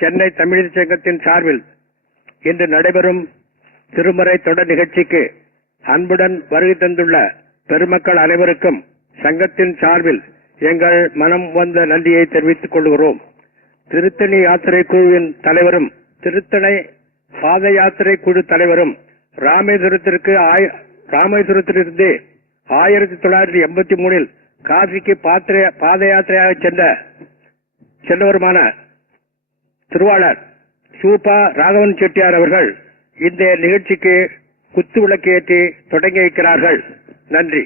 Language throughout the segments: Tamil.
சென்னை தமிழர் சங்கத்தின் சார்பில் இன்று நடைபெறும் திருமறை தொடர் நிகழ்ச்சிக்கு அன்புடன் வருகை தந்துள்ள பெருமக்கள் அனைவருக்கும் சங்கத்தின் சார்பில் எங்கள் மனம் வந்த நன்றியை தெரிவித்துக் கொள்கிறோம். திருத்தணி யாத்திரை குழுவின் தலைவரும் திருத்தணை பாத யாத்திரை குழு தலைவரும் ராமேஸ்வரத்திலிருந்து 1983 காசிக்கு பாத யாத்திரையாக சென்றவருமான திருவாளர் சூப்பா ராகவன் செட்டியார் அவர்கள் இந்த நிகழ்ச்சிக்கு குத்து விளக்கு ஏற்றி தொடங்கி வைக்கிறார்கள். நன்றி.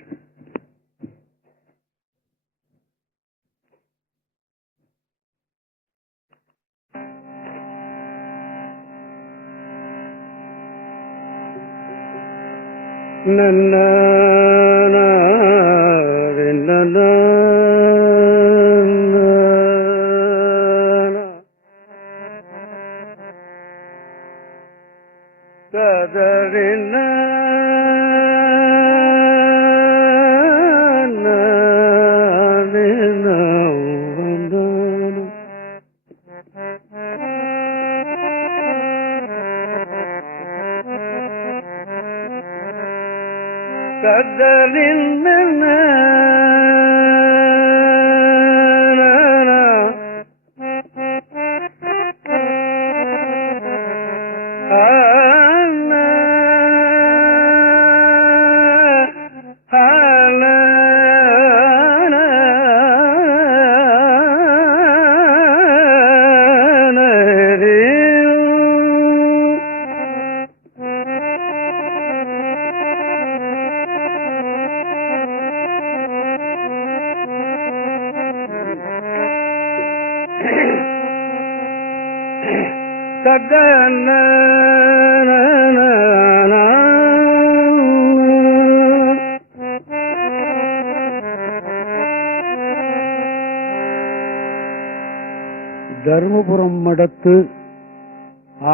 தர்மபுரம் மடத்து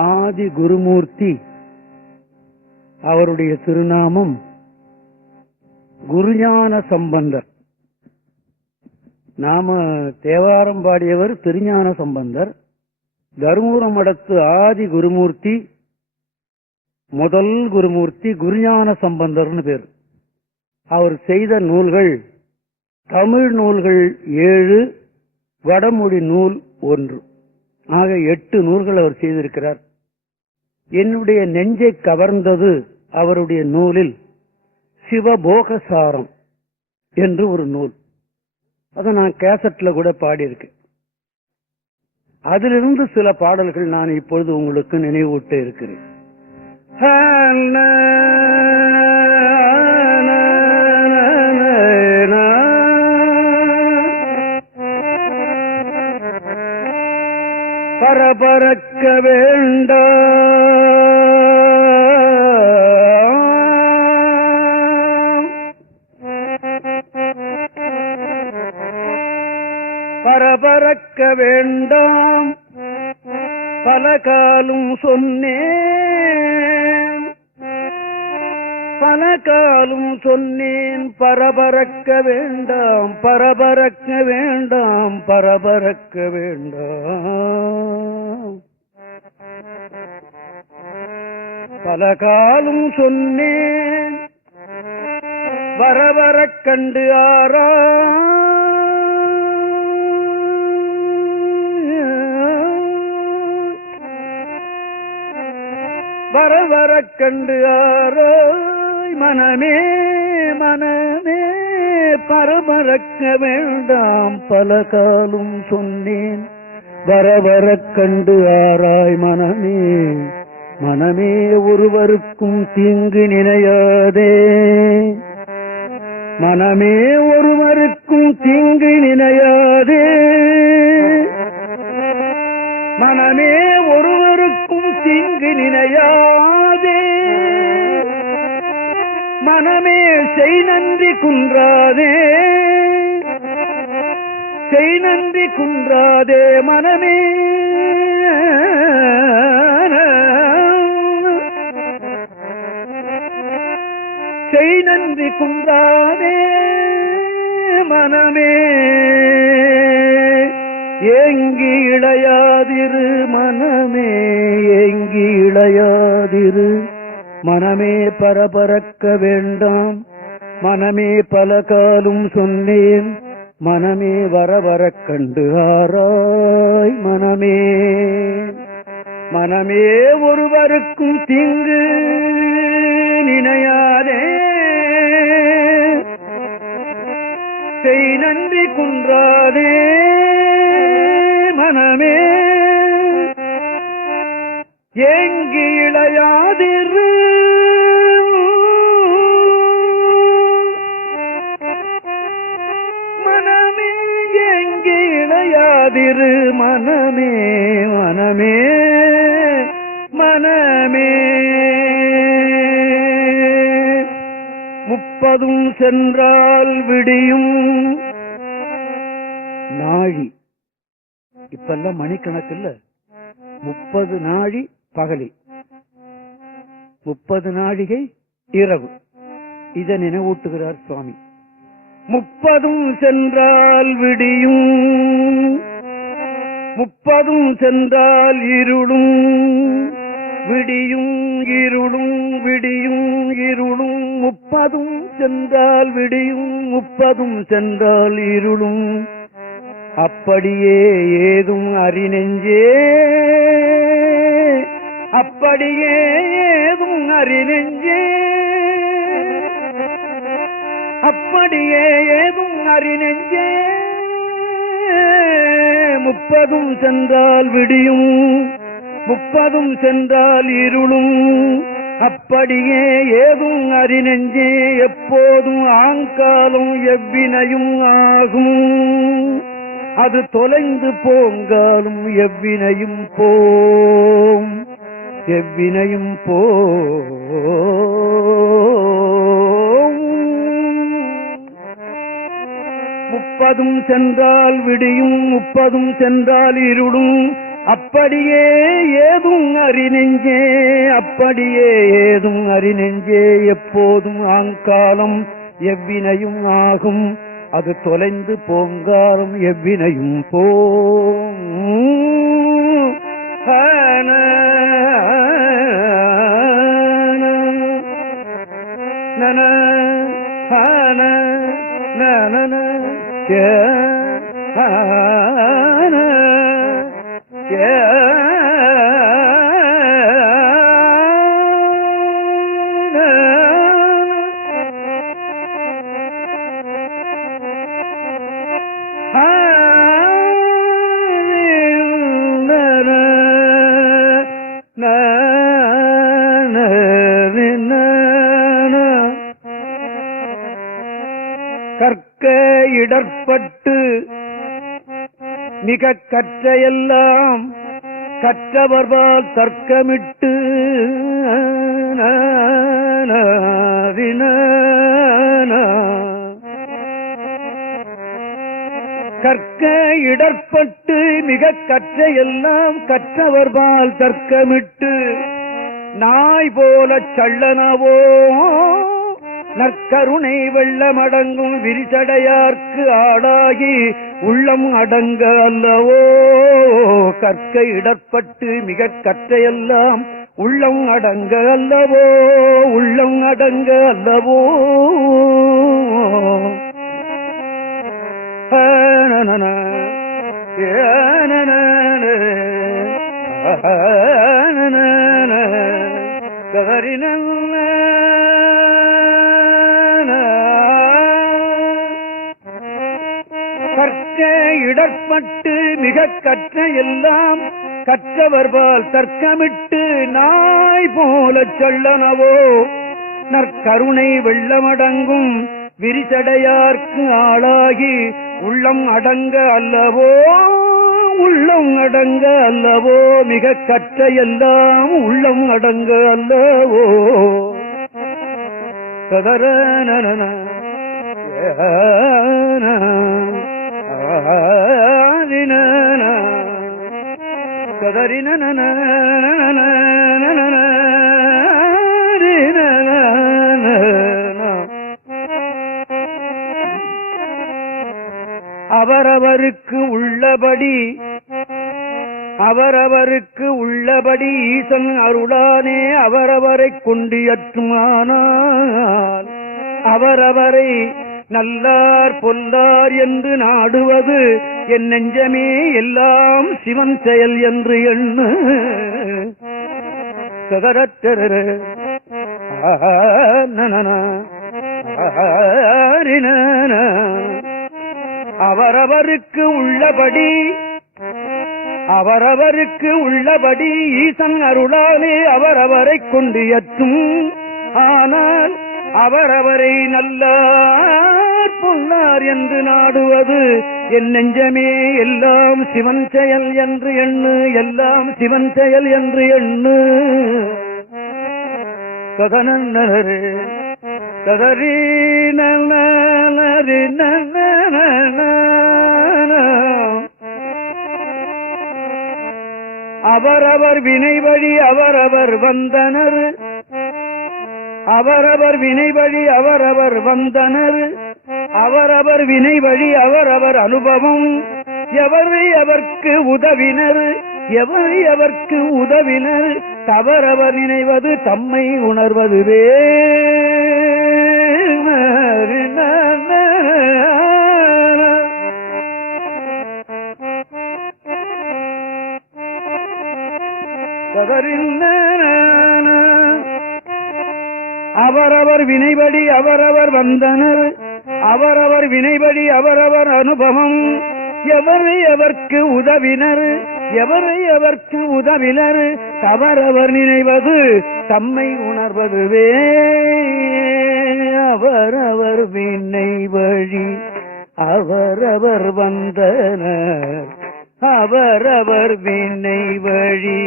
ஆதி குருமூர்த்தி அவருடைய திருநாமம் குருஞான சம்பந்தர். நாம தேவாரம் பாடியவர் திருஞான சம்பந்தர். தர்மபுரம் மடத்து ஆதி குருமூர்த்தி முதல் குருமூர்த்தி குருஞான சம்பந்தர்னு பேர். அவர் செய்த நூல்கள் தமிழ் நூல்கள் 7, வடமொழி நூல் 1 ஆக 8 நூல்கள் அவர் செய்திருக்கிறார். என்னுடைய நெஞ்சை கவர்ந்தது அவருடைய நூலில் சிவபோகசாரம் என்று ஒரு நூல். அதை நான் கேசட்ல கூட பாடியிருக்கேன். அதிலிருந்து சில பாடல்கள் நான் இப்பொழுது உங்களுக்கு நினைவூட்ட இருக்கிறேன். பரபரக்க வேண்டாம், பரபரக்க வேண்டாம், பல காலும் சொன்னேன், பல காலும் சொன்னேன், பரபரக்க வேண்டாம், பரபரக்க வேண்டாம், பரபரக்க வேண்டாம், பல காலும் சொன்னேன், வரவரக் கண்டு ஆரா வரவரக் கண்டு ஆராய் மனமே மனமே பரபரக்க வேண்டாம், பல காலும் சொன்னேன், வரவரக் கண்டு ஆராய் மனமே மனமே ஒருவருக்கும் தீங்கு நினையாதே, மனமே ஒருவருக்கும் தீங்கு நினையாதே, மனமே ஒருவருக்கும் தீங்கு நினையாதே, மனமே செய் நன்றி குன்றாதே, செய் நன்றி குன்றாதே, மனமே செய் நன்றி குன்றாதே, மனமே ஏங்கி இளையாது இளையாதிரு மனமே ஏங்கி இளையாதிரு மனமே பரபரக்க வேண்டாம் மனமே பல காலும் சொன்னேன் மனமே வர வர கண்டு ஆராய் மனமே மனமே ஒருவருக்கும் தீங்கு நினையாதே செய் நன்றி குன்றாதே மனமே ஏங்கி இளையாதிரு மனமே ஏங்கி இளையாதிரு மனமே மனமே மனமே முப்பதும் சென்றால் விடியும் நாழி இப்பெல்லாம் மணிக்கணக்கில் 30 நாழி பகலி 30 நாழிகை இரவு இதை நினைவூட்டுகிறார் சுவாமி. 30 சென்றால் விடியும் 30 சென்றால் இருளும் விடியும் இருளும் விடியும் இருளும் 30 சென்றால் விடியும் 30 சென்றால் இருளும் அப்படியே ஏதும் அறிநெஞ்சே அப்படியே ஏதும் அறிநெஞ்சே அப்படியே ஏதும் அறிநெஞ்சே 30 சென்றால் விடியும் 30 சென்றால் இருளும் அப்படியே ஏதும் அறிநெஞ்சே எப்போதும் ஆங்காலும் எவ்வினையும் ஆகும் அது தொலைந்து போங்காலும் எவ்வினையும் போம் எவ்வினையும் போம் 30 சென்றால் விடியும் 30 சென்றால் இருளும் அப்படியே ஏதும் அறிநெஞ்சே அப்படியே ஏதும் அறிநெஞ்சே எப்போதும் ஆங்காலம் எவ்வினையும் ஆகும் அது தொலைந்து போங்காலும் எவ்வினையும் போம் நன ஹன நன கற்க இடர்பட்டு மிக கற்றையெல்லாம் கற்றவர்பால் தர்க்கமிட்டு கற்க இடர்பட்டு மிக கற்றையெல்லாம் கற்றவர்பால் தர்க்கமிட்டு நாய் போல சள்ளனவோ நற்கருணை வெள்ளமடங்கும் விரிசடையார்க்கு ஆளாகி உள்ளம் அடங்க அல்லவோ கற்க இடப்பட்டு மிக கற்றையெல்லாம் உள்ளம் அடங்க அல்லவோ உள்ளம் அடங்க அல்லவோ கதறின கற்க இடர்பட்டு மிக கற்ற எல்லாம் கற்றவர்பால் தர்க்கமிட்டு நாய் போல சொல்லனவோ நற்கருணை வெள்ளமடங்கும் விரிசடையார்க்கு ஆளாகி உள்ளம் அடங்க அல்லவோ உள்ளம் அடங்க அல்லவோ மிக கற்ற எல்லாம் உள்ளம் அடங்க அல்லவோ கதறன கதறின அவரவருக்கு உள்ளபடி அவரவருக்கு உள்ளபடி ஈசன் அருளானே அவரவரைக் கொண்டியற்றுமானால் அவரவரை நல்லார் பொல்லார் என்று நாடுவது என் நெஞ்சமே எல்லாம் சிவன் செயல் என்று எண்ணு. அவரவருக்கு உள்ளபடி ஈசன் அருளாலே அவரவரைக் கொண்டு எற்றும். ஆனால் அவரவரை நல்லார் பொல்லார் என்று நாடுவது என் நெஞ்சமே எல்லாம் சிவன் செயல் என்று எண்ணு. எல்லாம் சிவன் செயல் என்று எண்ணு. கதனரு கதறி நரி அவரவர் வினை வழி அவரவர் வந்தனர். அவரவர் வினை வழி அவரவர் வந்தனர். அவரவர் வினை வழி அவரவர் அனுபவம். எவர் எவர்க்கு உதவினர் எவர் எவர்க்கு உதவினர் தவறவர் நினைவது தம்மை உணர்வதுவே. அவரவர் வினைபடி அவரவர் வந்தனர். அவரவர் வினைபடி அவரவர் அனுபவம். எவர் எவர்க்கு உதவினர் எவர் எவர்க்கு உதவினர் தவறவர் நினைவது தம்மை உணர்வதுவே. அவரவர் வினை வழி அவரவர் வந்தனர். அவரவர் வினை வழி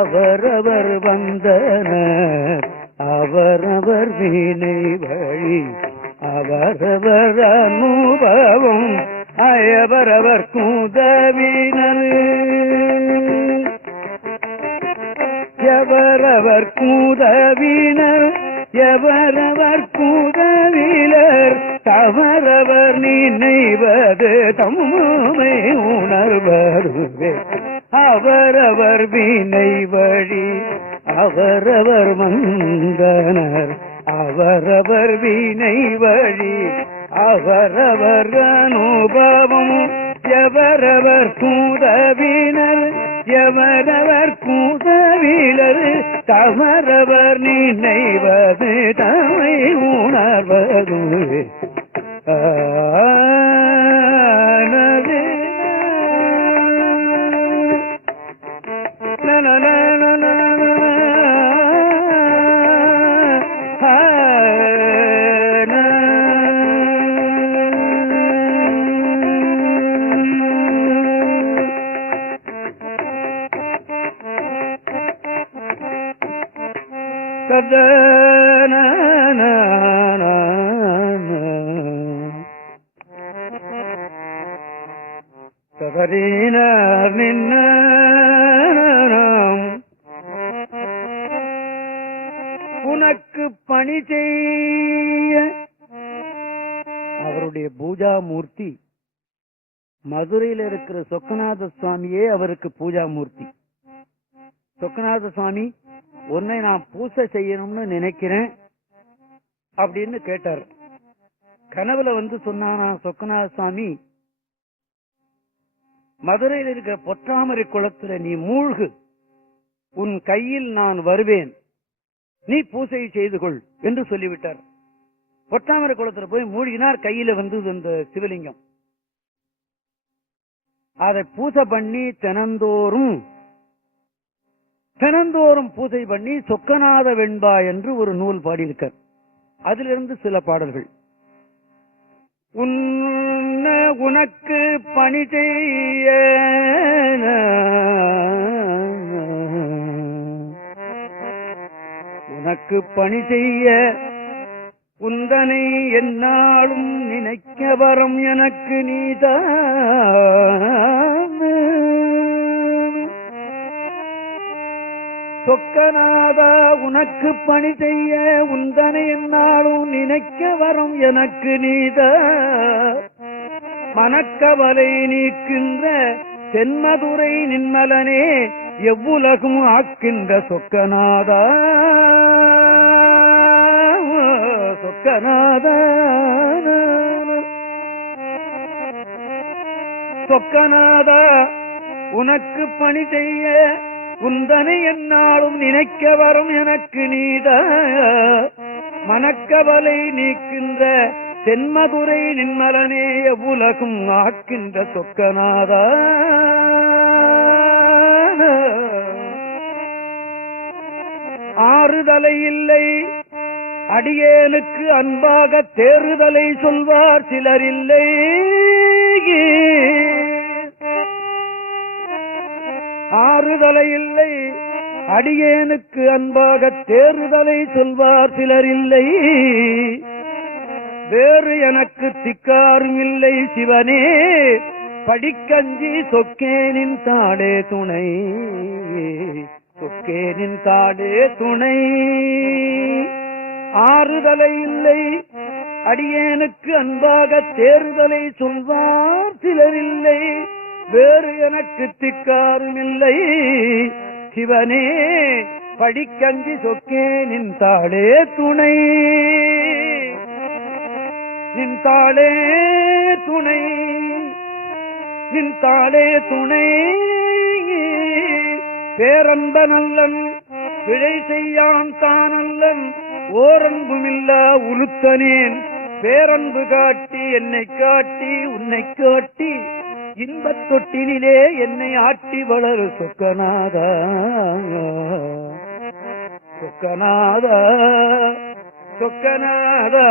அவரவர் வந்தனர். அவரவர் வினை வழி அவரவர் அனுபவம். அவரவர் உதவினர் எவரவர் உதவினர் எவரவர் உதவினர் தவறவர் நினைவது தம்மை உணர்வதுவே. அவரவர் வினை வழி அவரவர் வந்தனர். அவரவர் வினை வழி அவரவர் அனுபவம். எவரவர் உதவினர் எவரவர் உதவினர் தவறவர் நினைவது தம்மை உணர்வது. உனக்கு பணி செய்ய அவருடைய பூஜா மூர்த்தி மதுரையில் இருக்கிற சொக்கநாத சுவாமியே அவருக்கு பூஜா மூர்த்தி. சொக்கநாத சுவாமி உன்னை நான் பூசை செய்யணும்னு நினைக்கிறேன் அப்படின்னு கேட்டார். கனவுல வந்து சொன்னானா சொக்கநாத சுவாமி, மதுரையில் இருக்கிற பொற்றாமரை குளத்துல நீ மூழ்கு, உன் கையில் நான் வருவேன், நீ பூசை செய்து கொள் என்று சொல்லிவிட்டார். பொற்றாமரை குளத்துல போய் மூழ்கினார். கையில வந்து இந்த சிவலிங்கம். அதை பூசை பண்ணி தினந்தோறும் பூசை பண்ணி சொக்கநாத வெண்பா என்று ஒரு நூல் பாடியிருக்கார். அதிலிருந்து சில பாடல்கள். உனக்கு பணி செய்ய உனக்கு பணி செய்ய உந்தனை என்னாலும் நினைக்க வரம் எனக்கு நீதான். சொக்கநாதா உனக்கு பணி செய்ய உந்தனை என்னாலும் நினைக்க வரம் எனக்கு நீத. மனக்கவலை நீக்கின்ற தென்மதுரை நின்மலனே எவ்வுலகும் ஆக்கின்ற சொக்கநாதா சொக்கநாதா சொக்கநாதா உனக்கு பணி செய்ய உந்தனை என்னாலும் நினைக்க வரும் எனக்கு நீதா மனக்கவலை நீக்கின்ற தென்மதுரை நின்மலனே உலகும் ஆக்கின்ற சொக்கநாதா ஆறுதலை இல்லை அடியேனுக்கு அன்பாக தேறுதலை சொல்வார் சிலர் இல்லை ஆறுதலை இல்லை அடியேனுக்கு அன்பாக தேறுதலை சொல்வார் சிலர் இல்லை வேறு எனக்கு திக்காரும் இல்லை சிவனே படிக்கஞ்சி சொக்கேனின் தாடே துணை சொக்கேனின் தாடே துணை ஆறுதலை இல்லை அடியேனுக்கு அன்பாக தேறுதலை சொல்வார் சிலர் இல்லை வேறு எனக்கு திக்காரும் இல்லை சிவனே படிக்கஞ்சி சொக்கே நின்றாளே துணை நின்றாளே துணை நின்றாளே துணை பேரன்ப நல்லன் பிழை செய்யான் தான் அல்லன் ஓரன்புமில்லா உருத்தனேன் பேரன்பு காட்டி என்னை காட்டி உன்னை காட்டி இன்பத் தொட்டினிலே என்னை ஆட்டி வளரு சொக்கநாதா சொக்கநாதா சொக்கநாதா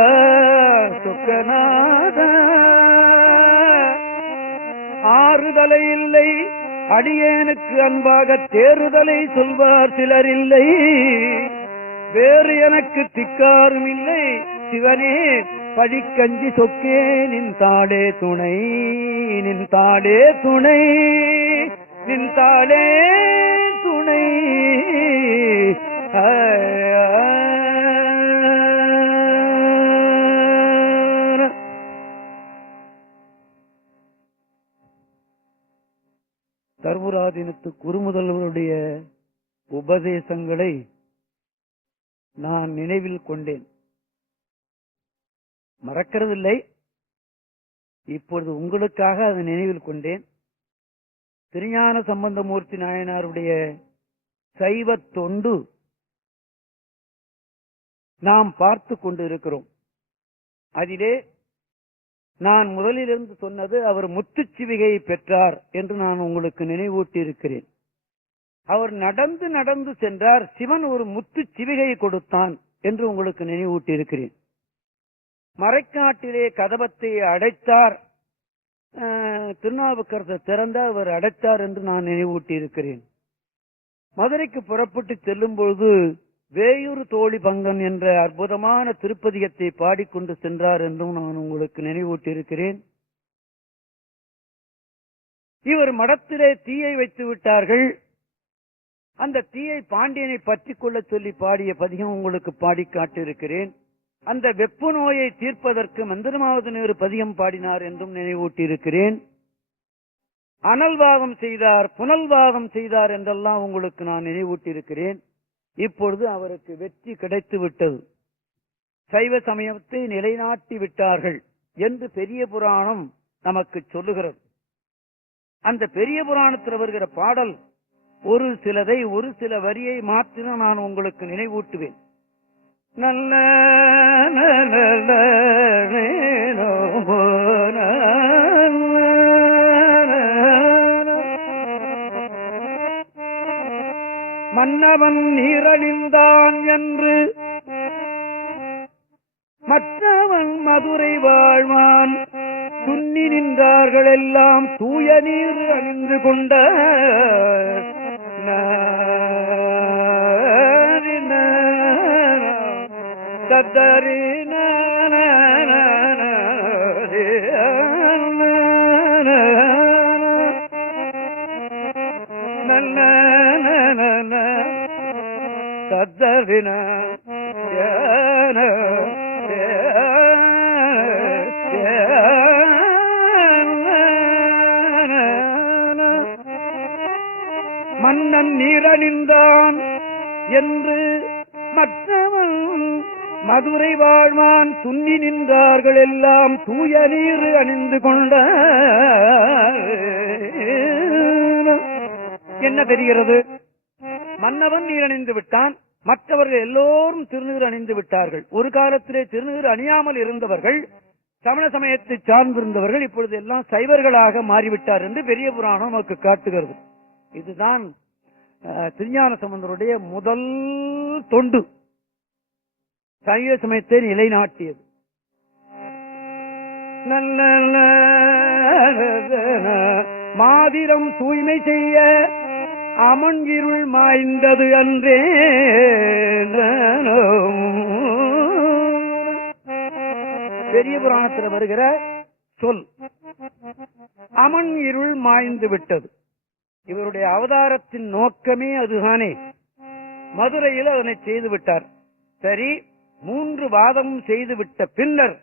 சொக்கநாதா ஆறுதலை இல்லை அடியேனுக்கு அன்பாக தேறுதலை சொல்வார் சிலர் இல்லை வேறு எனக்கு திக்காரும் இல்லை சிவனே படிக்கஞ்சி சொக்கே நின்றாளே துணை நின்றாளே துணை நின்றாளே துணை சர்வராதீனத்து குருமுதல்வருடைய உபதேசங்களை நான் நினைவில் கொண்டேன், மறக்கிறதில்லை. இப்பொழுது உங்களுக்காக அதை நினைவில் கொண்டேன். திருஞான சம்பந்தமூர்த்தி நாயனாருடைய சைவ தொண்டு நாம் பார்த்து கொண்டு இருக்கிறோம். அதிலே நான் முதலிலிருந்து சொன்னது அவர் முத்துச்சிவிகையை பெற்றார் என்று நான் உங்களுக்கு நினைவூட்டி இருக்கிறேன். அவர் நடந்து நடந்து சென்றார், சிவன் ஒரு முத்துச்சிவிகையை கொடுத்தான் என்று உங்களுக்கு நினைவூட்டி இருக்கிறேன். மறைக்காட்டிலே கதவத்தை அடைத்தார், திருநாவுக்கரசர் திறந்தார், அவர் அடைத்தார் என்று நான் நினைவூட்டி இருக்கிறேன். மதுரைக்கு புறப்பட்டு செல்லும் பொழுது வேயூர் தோழி பங்கன் என்ற அற்புதமான திருப்பதிகத்தை பாடிக்கொண்டு சென்றார் என்றும் நான் உங்களுக்கு நினைவூட்டி இருக்கிறேன். இவர் மடத்திலே தீயை வைத்து விட்டார்கள். அந்த தீயை பாண்டியனை பற்றிக் கொள்ள சொல்லி பாடிய பதிகம் உங்களுக்கு பாடி காட்டியிருக்கிறேன். அந்த வெப்பு நோயை தீர்ப்பதற்கு மந்திரமாவது நேரு பதிகம் பாடினார் என்றும் நினைவூட்டி இருக்கிறேன். அனல்வாதம் செய்தார், புனல்வாதம் செய்தார் என்றெல்லாம் உங்களுக்கு நான் நினைவூட்டி இருக்கிறேன். இப்பொழுது அவருக்கு வெற்றி கிடைத்து விட்டது, சைவ சமயத்தை நிலைநாட்டி விட்டார்கள் என்று பெரிய புராணம் நமக்கு சொல்லுகிறது. அந்த பெரிய புராணத்தில் வருகிற பாடல் ஒரு சிலதை, ஒரு சில வரியை மாற்றின நான் உங்களுக்கு நினைவூட்டுவேன். நல்ல மன்னவன் நீரணிந்தான் என்று மற்றவன் மதுரை வாழ்வான் துண்ணி நின்றார்கள் எல்லாம் தூய நீர் அணிந்து கொண்ட கத்தரின கத்தரின மன்னவன் நீரணிந்தான் என்று மற்றவன் மதுரை வாழ்வான் துண்ணி நின்றார்கள் எல்லாம் தூய நீர் அணிந்து கொண்ட. என்ன தெரிகிறது? மன்னவன் நீர் அணிந்து விட்டான், மற்றவர்கள் எல்லோரும் திருநீர் அணிந்து விட்டார்கள். ஒரு காலத்திலே திருநீர் அணியாமல் இருந்தவர்கள், சமண சமயத்தை சார்ந்திருந்தவர்கள் இப்பொழுது எல்லாம் சைவர்களாக மாறிவிட்டார் என்று பெரிய புராணம் நமக்கு காட்டுகிறது. இதுதான் திருஞான சம்பந்தருடைய முதல் தொண்டு, சைவ சமயத்தை நிலைநாட்டியது. மாதிரம் தூய்மை செய்ய அமன் இருள் மாய்ந்தது அன்றே. பெரிய புராணத்தில் வருகிற சொல் அமன் இருள் மாய்ந்து விட்டது. இவருடைய அவதாரத்தின் நோக்கமே அதுதானே. மதுரையில் அதனை செய்து விட்டார். சரி, 3 வாதமும் செய்துவிட்ட பின்னர்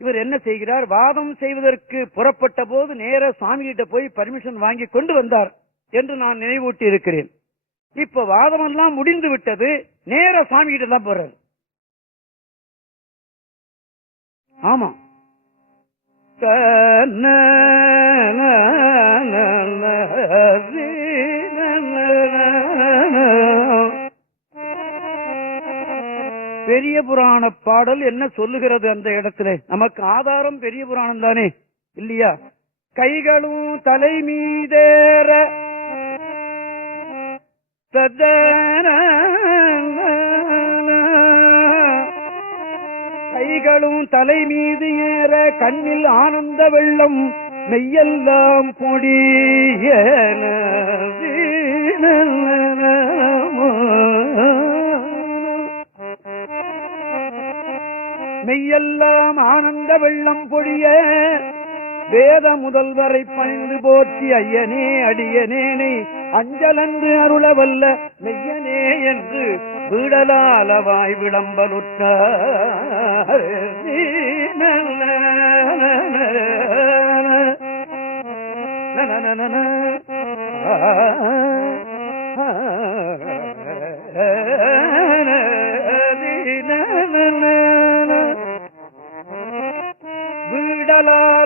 இவர் என்ன செய்கிறார்? வாதம் செய்வதற்கு புறப்பட்ட போது நேர சுவாமி கிட்ட போய் பர்மிஷன் வாங்கி கொண்டு வந்தார் என்று நான் நினைவூட்டி இருக்கிறேன். இப்ப வாதம் எல்லாம் முடிந்து விட்டது, நேர சுவாமி கிட்ட தான் போறார். ஆமா, பெரிய புராண பாடல் என்ன சொல்லுகிறது? அந்த இடத்துல நமக்கு ஆதாரம் பெரிய புராணம் தானே இல்லையா? கைகளும் தலை மீதேற கைகளும் தலை மீது ஏற கண்ணில் ஆனந்த வெள்ளம் மெய்யெல்லாம் பொடிய மெய்யெல்லாம் ஆனந்த வெள்ளம் பொழிய வேத முதல்வரை பணிந்து போற்றி ஐயனே அடியனேனை அஞ்சலன்று அருளவல்ல மெய்யனே என்று வீடலாலவாய் விளம்பலுற்றார்.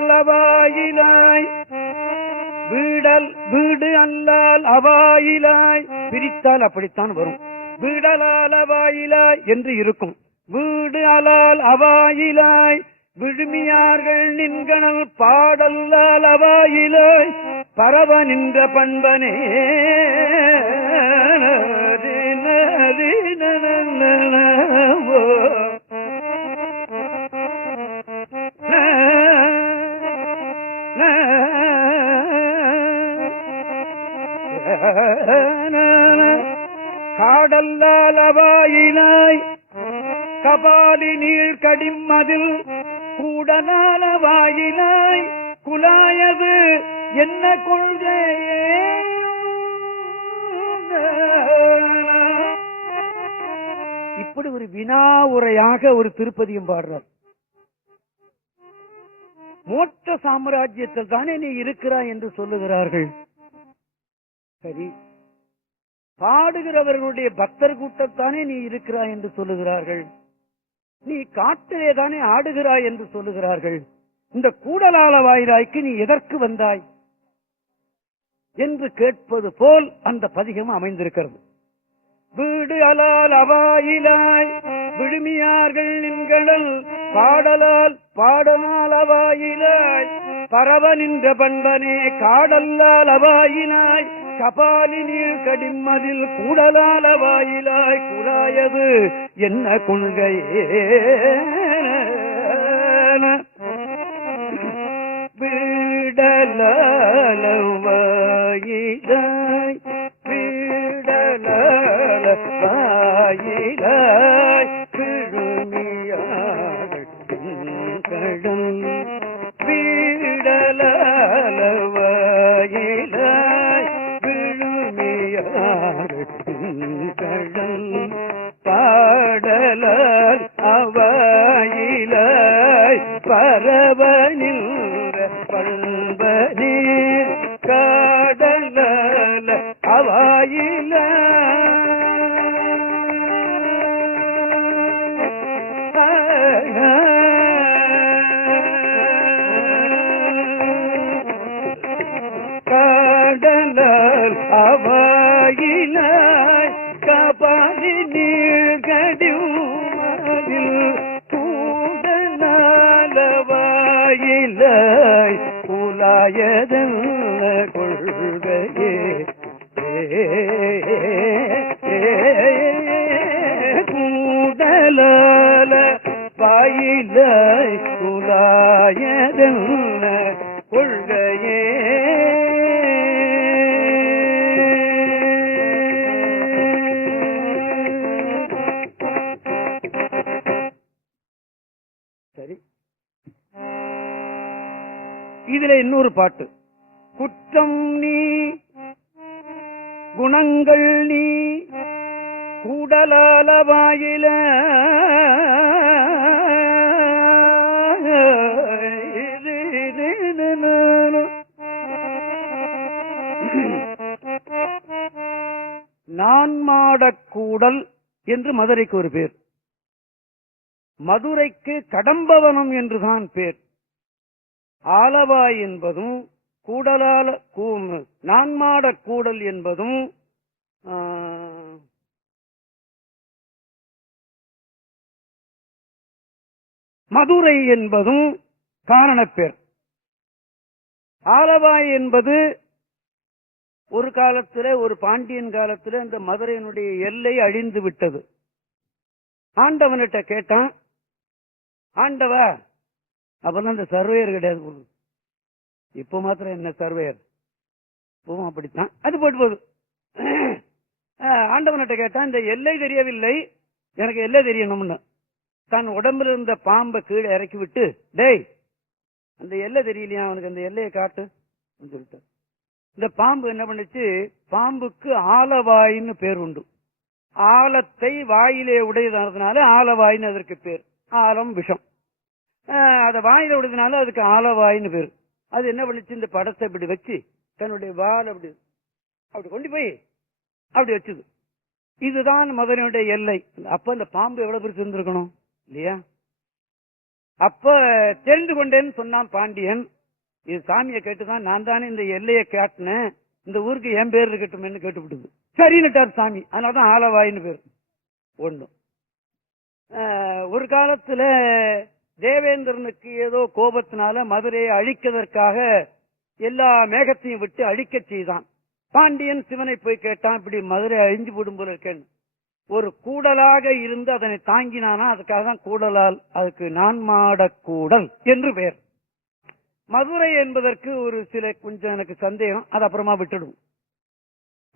வீடலாலவாயிலாய் வீடு அல்லால் அவாயிலாய் பிரித்தால் அப்படித்தான் வரும். வீடலாலவாயிலாய் என்று இருக்கும். வீடு அலால் அவாயிலாய் விழுமியார்கள் நின்கணல் பாடல்லால் அவாயிலாய் பரவ நின்ற பண்பனே. காடல்லால் அவாயிலாய் கபாலி நீள் கடிமதில் கூடலால வாயிலாய் குலாயது என்ன கொள்கையே. இப்படி ஒரு வினா உரையாக ஒரு திருப்பதியும் பாடுறார். மோட்ச சாம்ராஜ்யத்தில் தானே நீ இருக்கிறாய் என்று சொல்லுகிறார்கள். சரி, பாடுகிறவர்களுடைய பக்தர் கூட்டத்தானே நீ இருக்கிறாய் என்று சொல்லுகிறார்கள். நீ காட்டிலே தானே ஆடுகிறாய் என்று சொல்லுகிறார்கள். இந்த கூடலால வாயிலாய்க்கு நீ எதற்கு வந்தாய் என்று கேட்பது போல் அந்த பதிகம் அமைந்திருக்கிறது. வீடு அலால் அவாயிலாய் விழுமியார்கள் நின்கடல் பாடலால் பாடலால் அவாயிலாய் பரவ நின்ற பண்பனே. காடல்லால் அவாயிலாய் கபாலி நீள் கடிமதில் கூடலால வாயிலாய் குழாயது என்ன கொள்கையே. வீடலால வாயிலாய் வீடலால வாயிலாய் விழுமியார்கள் கடல் வீடலால வாயிலாய் கடல் பாடலால் அவாயிலாய் பரவ நின்ற பண்பனே. காடலால் அவாயிலாய் கடலால் அவாயினாய் கபாலி நீர்கடில் கூடலாலவாயிலாய் புலாயதல்ல கொள்கையே கூடலால வாயிலாய் புலாயதல்ல கொள்கையே. சரி, இதுல இன்னொரு பாட்டு. குற்றம் நீ குணங்கள் நீ கூடலால வாயில நான் மாடக்கூடல் என்று மதுரைக்கு ஒரு பேர், மதுரைக்கு கடம்பவனம் என்றுதான் பேர். ஆலவாய் என்பதும் கூடலால நான்மாட கூடல் என்பதும் மதுரை என்பதும் காரணப்பேர். ஆலவாய் என்பது ஒரு காலத்தில், ஒரு பாண்டியன் காலத்தில் இந்த மதுரையினுடைய எல்லை அழிந்து விட்டது. ஆண்டவன்கிட்ட கேட்டான், ஆண்டவா, அப்பெல்லாம் இந்த சர்வேயர் கிடையாது, இப்ப மாத்திரம் என்ன சர்வேயர், இப்பவும் அப்படித்தான், அது போட்டு போகுது. ஆண்டவன்கிட்ட கேட்டான், இந்த எல்லை தெரியவில்லை, எனக்கு எல்லை தெரியணும்னு. தன் உடம்புல இருந்த பாம்பை கீழே இறக்கி விட்டு, டேய் அந்த எல்லை தெரியலையா, அவனுக்கு அந்த எல்லையை காட்டு சொல்லிட்டு. இந்த பாம்பு என்ன பண்ணுச்சு, பாம்புக்கு ஆலவாயின்னு பேர் உண்டு. ஆலத்தை வாயிலே உடையதுனால ஆலவாயின்னு அதற்கு பேர். ஆலம் விஷம், அத வாயில உடையதுனால அதுக்கு ஆலவாயின்னு பேர். அது என்ன பண்ணுச்சு, இந்த படத்தை இப்படி வச்சு தன்னுடைய வால் அப்படி அப்படி கொண்டு போய் அப்படி வச்சுது. இதுதான் மதுரையுடைய எல்லை. அப்ப அந்த பாம்பு எவ்வளவு பெருசு இருந்திருக்கணும் இல்லையா? அப்ப தெரிந்து கொண்டேன்னு சொன்னான் பாண்டியன். இது சாமியை கேட்டுதான், நான் தானே இந்த எல்லையை காட்டினேன், இந்த ஊருக்கு என் பேர் இருக்கட்டும் கேட்டுவிட்டது. சரின்னுட்டார் சாமி, அதனாலதான் ஆலவாயின்னு பேர். ஒண்ணு. ஒரு காலத்துல தேவேந்திரனுக்கு ஏதோ கோபத்தினால மதுரையை அழிக்கிறதற்காக எல்லா மேகத்தையும் விட்டு அழிக்க செய்தான். பாண்டியன் சிவனை போய் கேட்டான், இப்படி மதுரை அழிஞ்சு போடும் போல இருக்கேன்னு. ஒரு கூடலாக இருந்து அதனை தாங்கினானா, அதுக்காக தான் கூடலால், அதுக்கு நான்மாட கூடல் என்று பெயர். மதுரை என்பதற்கு ஒரு சில கொஞ்சம் எனக்கு சந்தேகம், அது அப்புறமா விட்டுடும்.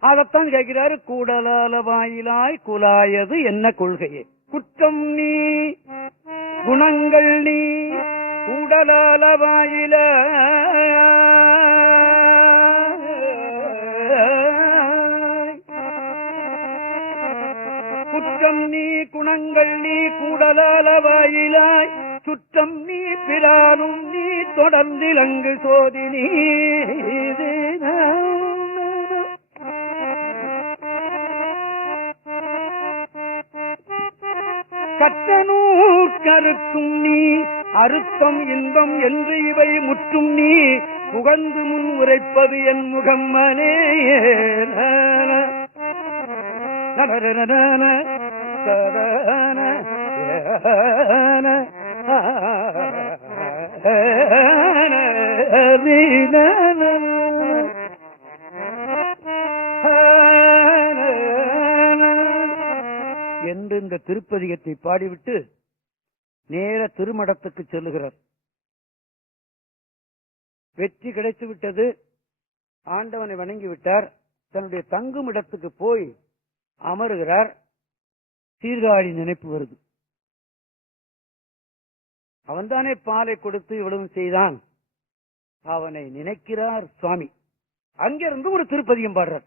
அதத்தான் கேட்கிறாரு, கூடலால வாயிலாய் குலாயது என்ன கொள்கையே, குற்றம் நீ குணங்கள் நீ கூடலால வாயில குற்றம் நீ குணங்கள் நீ கூடலால வாயிலாய் சுற்றம் நீ பிரானும் நீ தொடர்ந்திலங்கு சோதினி கற்றனூர்கருக்கும் நீ அறுத்தம் இன்பம் என்று இவை முற்றும் நீ புகழ்ந்து முன் உரைப்பது என் முகம்மனே. என்று இந்த திருப்பதிகத்தை பாடிவிட்டு நேர திருமடத்துக்கு செல்லுகிறார். வெற்றி கிடைத்து விட்டது, ஆண்டவனை வணங்கி விட்டார். தன்னுடைய தங்கும் இடத்துக்கு போய் அமருகிறார். சீர்காழி நினைப்பு வருது. அவன்தானே பாலை கொடுத்து இவ்வளவு செய்தான், அவனை நினைக்கிறார் சுவாமி. அங்கிருந்து ஒரு திருப்பதிகம் பாடுறார்.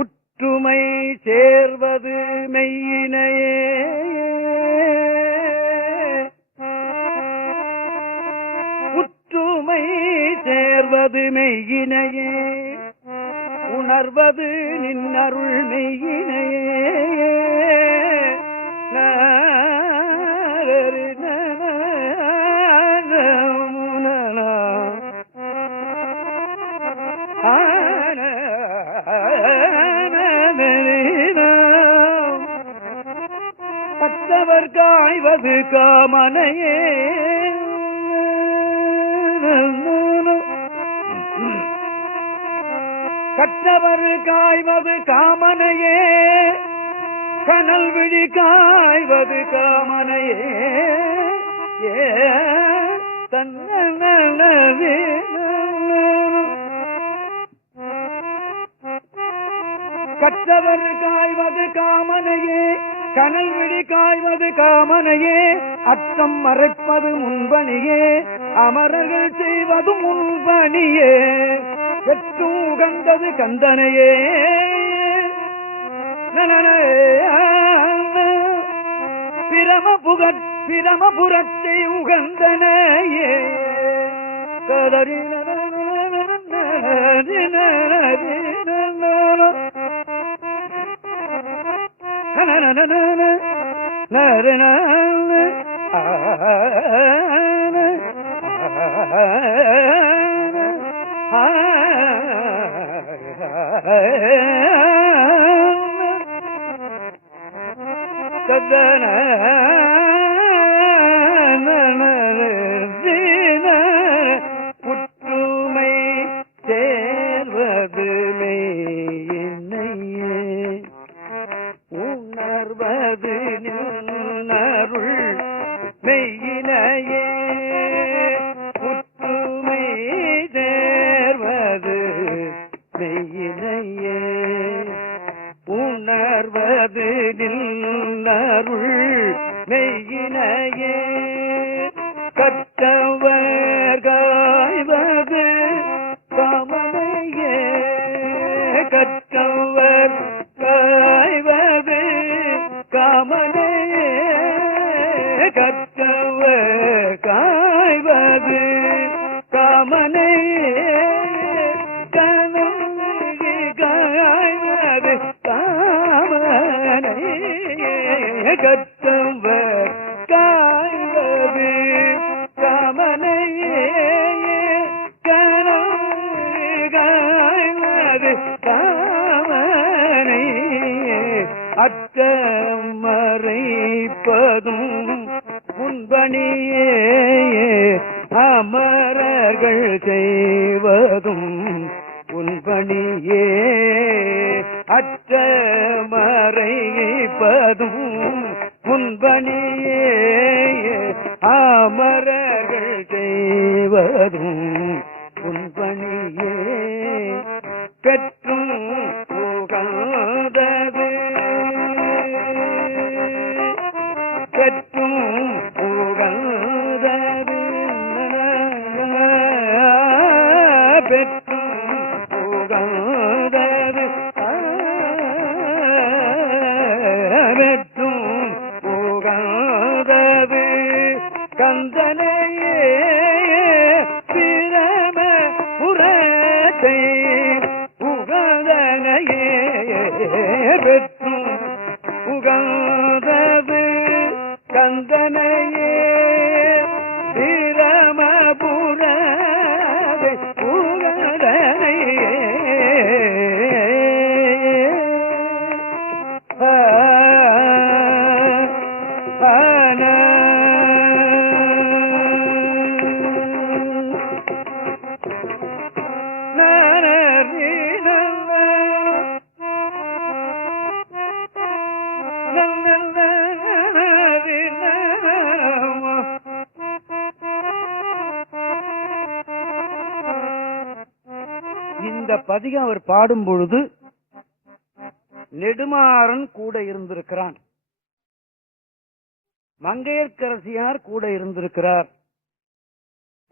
உற்றுமை சேர்வது மெய்யினையே உற்றுமை சேர்வது மெய்யினையே உணர்வது நின்னருள் மெய்யினையே கற்றவர் காய்வது காமனையே கற்றவர் காய்வது காமனையே கனல் விழி காய்வது காமனையே தன்னவே கற்றவர் காய்வது காமனையே கனல் விழி காய்வது காமனையே அக்கம் மறைப்பது முன்பணியே அமரர்கள் செய்வது முன்பணியே எட்டு உகந்தது கந்தனையே பிரமபுரத்தை உகந்தனையே கதறின புற்றுமை சேர்வது மெய்யினையே உணர்வது நின்னருள் மெய்யினையே புற்றுமை சேர்வது மெய்யினையே உணர்வது நின்னருள் மெய்யினையே கற்றவர் காய்வது காமனையே கற்றவர் காய்வது காமனையே கற்றவர் காய்வது காமனையே கனவு காய்வது காமனையே கற்றவர் காய்வது காமனையே கனவு காய்வது காமனையே அற்றமறைப்பதும் முன்பணியே அமரர்கள் செய்வதும் உன்பணியே அற்றமறைப்பதும் முன்பணியே அமரர்கள் செய்வதும் உன்பணியே பெற்றும் புகழ்ந்தது பெற்றும் புகழ்ந்தது பெற்றும் புகழ்ந்தது பெற்றும் புகழ்ந்தது கந்தனையே பிரம புரத்தை புகழ்ந்தனையே பெற்றும் புகழ்ந்தது கந்தனையே பிரமபுரத்தை புகழ்ந்தனையே இந்த பதிகம் அவர் பாடும் பொழுது நெடுமாறன் கூட இருந்திருக்கிறான், மங்கையர்க்கரசியார் கூட இருந்திருக்கிறார்,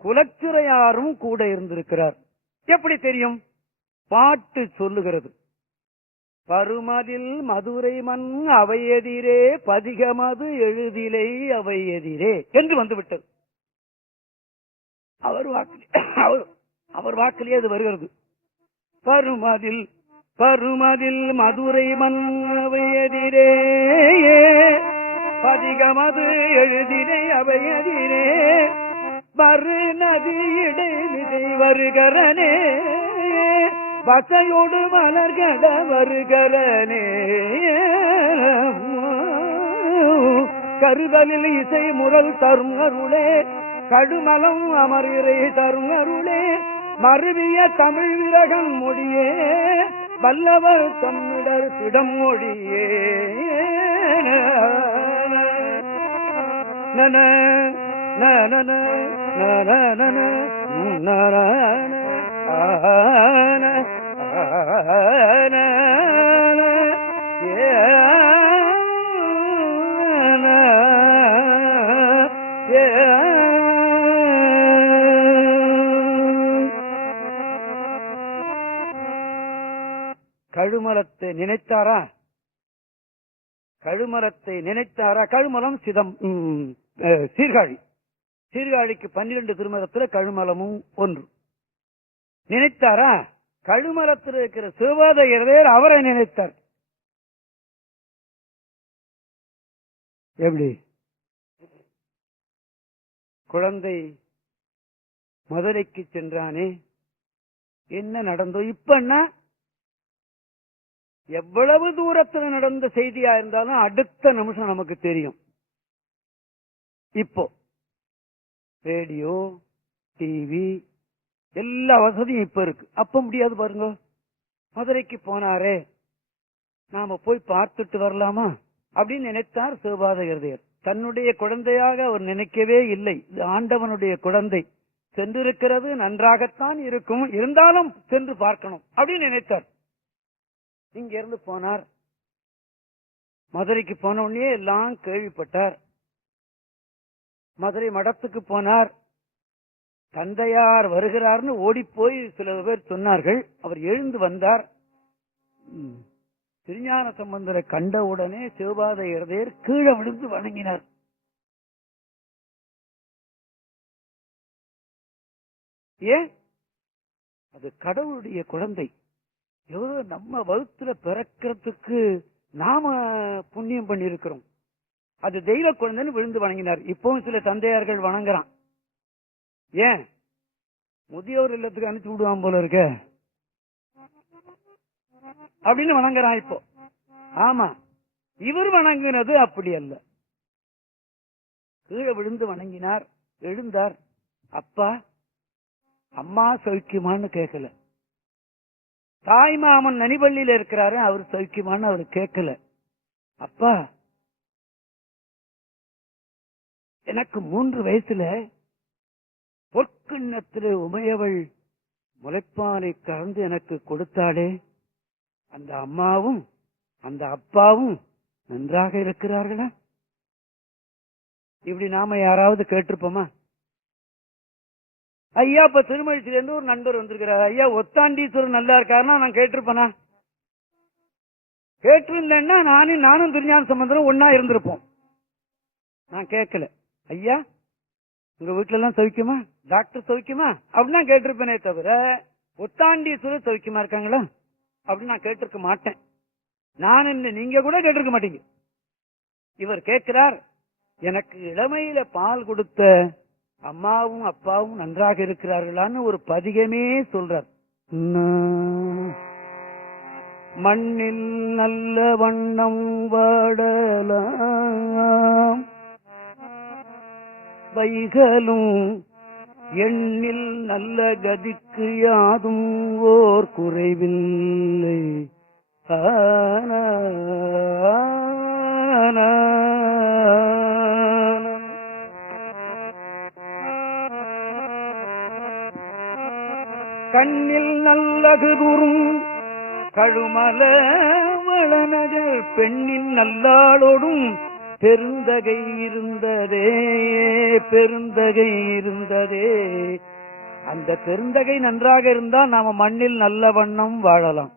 குலச்சிறையாரும் கூட இருந்திருக்கிறார். எப்படி தெரியும்? பாட்டு சொல்லுகிறது. பருமதில் மதுரை மண் அவையெதிரே பதிகமது எழுதிலை அவையெதிரே என்று வந்துவிட்டது. அவர் வாக்கிலே அது வருகிறது. பருமதில் மதுரை மண் அவையெதிரே பதிகமது எழுதிலை அவையெதிரே வரு நதியிடை விதை வருகிறனே வசையோடு மலர்கட வருகிறனே கருதலில் இசை முரல் தரும் அருளே கடுமலம் அமர்கிறை தரும் அருளே மருவிய தமிழ் விரகன் மொழியே வல்லவர் தம்மிடர் திடம் மொழியே நன நன நன நன கழுமலத்தை நினைத்தாரா? கழுமலத்தை நினைத்தாரா? கழுமலம் சிதம் சீர்காழி. சீர்காழிக்கு 12 திருமலத்துல கழுமலமும் ஒன்று. நினைத்தாரா? கழுமலத்தில் இருக்கிற சிவபாதகிரதர் அவரை நினைத்தார். எப்படி? குழந்தை மதுரைக்கு சென்றானே, என்ன நடந்தோ? இப்பன்னா எவ்வளவு தூரத்தில் நடந்த செய்தியா இருந்தாலும் அடுத்த நிமிஷம் நமக்கு தெரியும். இப்போ ரேடியோ, டிவி எல்லா வசதியும் இப்ப இருக்கு. அப்ப முடியாது பாருங்க. மதுரைக்கு போனாரே, நாம போய் பார்த்துட்டு வரலாமா அப்படின்னு நினைத்தார் சிவபாதகிரதர். தன்னுடைய குழந்தையாக அவர் நினைக்கவே இல்லை. இது ஆண்டவனுடைய குழந்தை, சென்றிருக்கிறது நன்றாகத்தான் இருக்கும், இருந்தாலும் சென்று பார்க்கணும் அப்படின்னு நினைத்தார். இங்க இருந்து போனார். மதுரைக்கு போன உடனே எல்லாம் கேள்விப்பட்டார். மதுரை மடத்துக்கு போனார். தந்தையார் வருகிறார்னு ஓடி போய் சில பேர் சொன்னார்கள். அவர் எழுந்து வந்தார். திருஞான சம்பந்தரை கண்டவுடனே சிவபாதகிரதர் கீழே விழுந்து வணங்கினார். ஏன்? அது கடவுளுடைய குழந்தை. எவ்வளவு நம்ம வகுத்துல பிறக்கிறதுக்கு நாம புண்ணியம் பண்ணி இருக்கிறோம். அது தெய்வ குழந்தைன்னு விழுந்து வணங்கினார். இப்பவும் சில தந்தையார்கள் வணங்குறான். ஏன்? முதியோர் இல்லத்துக்கு அனுப்பிச்சு விடுவான் போல இருக்க அப்படின்னு வணங்குறான் இப்போ. ஆமா, இவர் வணங்கினது அப்படி அல்ல. கீழே விழுந்து வணங்கினார். எழுந்தார். அப்பா அம்மா சௌக்கியமான்னு கேட்கல. தாய் மாமன் நனிபள்ளியில இருக்கிறாரு, அவர் சௌக்கியமான்னு அவர் கேட்கல. அப்பா எனக்கு 3 வயசுல பொற்கிண்ணத்திலே உமையவள் முளைப்பானை கறந்து எனக்கு கொடுத்தாளே, அந்த அம்மாவும் அந்த அப்பாவும் நன்றாக இருக்கிறார்களா? இப்படி நாம யாராவது கேட்டிருப்போமா? ஐயா இப்ப திருமழிச்சில இருந்து ஒரு நண்பர் வந்திருக்கிறார், ஐயா ஒத்தாண்டீஸ்வரர் நல்லா இருக்காருன்னா நான் கேட்டிருப்பேனா? கேட்டிருந்தேன்னா நானும் திருஞான சம்பந்தரும் ஒன்னா இருந்திருப்போம். நான் கேட்கல. ஐயா உங்க வீட்டுல எல்லாம் சௌக்கியமா, டாக்டர் சௌக்கியமா அப்படின்னு நான் கேட்டிருப்பேனே தவிர ஒத்தாண்டீஸ்வரர் சௌக்கியமா இருக்காங்களா அப்படின்னு நான் கேட்டிருக்க மாட்டேன். நான் என்ன, நீங்க கூட கேட்டிருக்க மாட்டீங்க. இவர் கேட்கிறார், எனக்கு இளமையில பால் கொடுத்த அம்மாவும் அப்பாவும் நன்றாக இருக்கிறார்களான்னு ஒரு பதிகமே சொல்றார். மண்ணில் நல்ல வண்ணம் வாடலாம் வைகளும் எண்ணில் நல்ல கதிக்கு யாதும் ஓர் குறைவில்லை. கண்ணில் நல்லகுதுரும் கழுமல வளநகர் பெண்ணின் நல்லாளோடும் பெருந்தகை இருந்ததே, பெருந்தகை இருந்ததே. அந்த பெருந்தகை நன்றாக இருந்தால் நாம மண்ணில் நல்ல வண்ணம் வாழலாம்.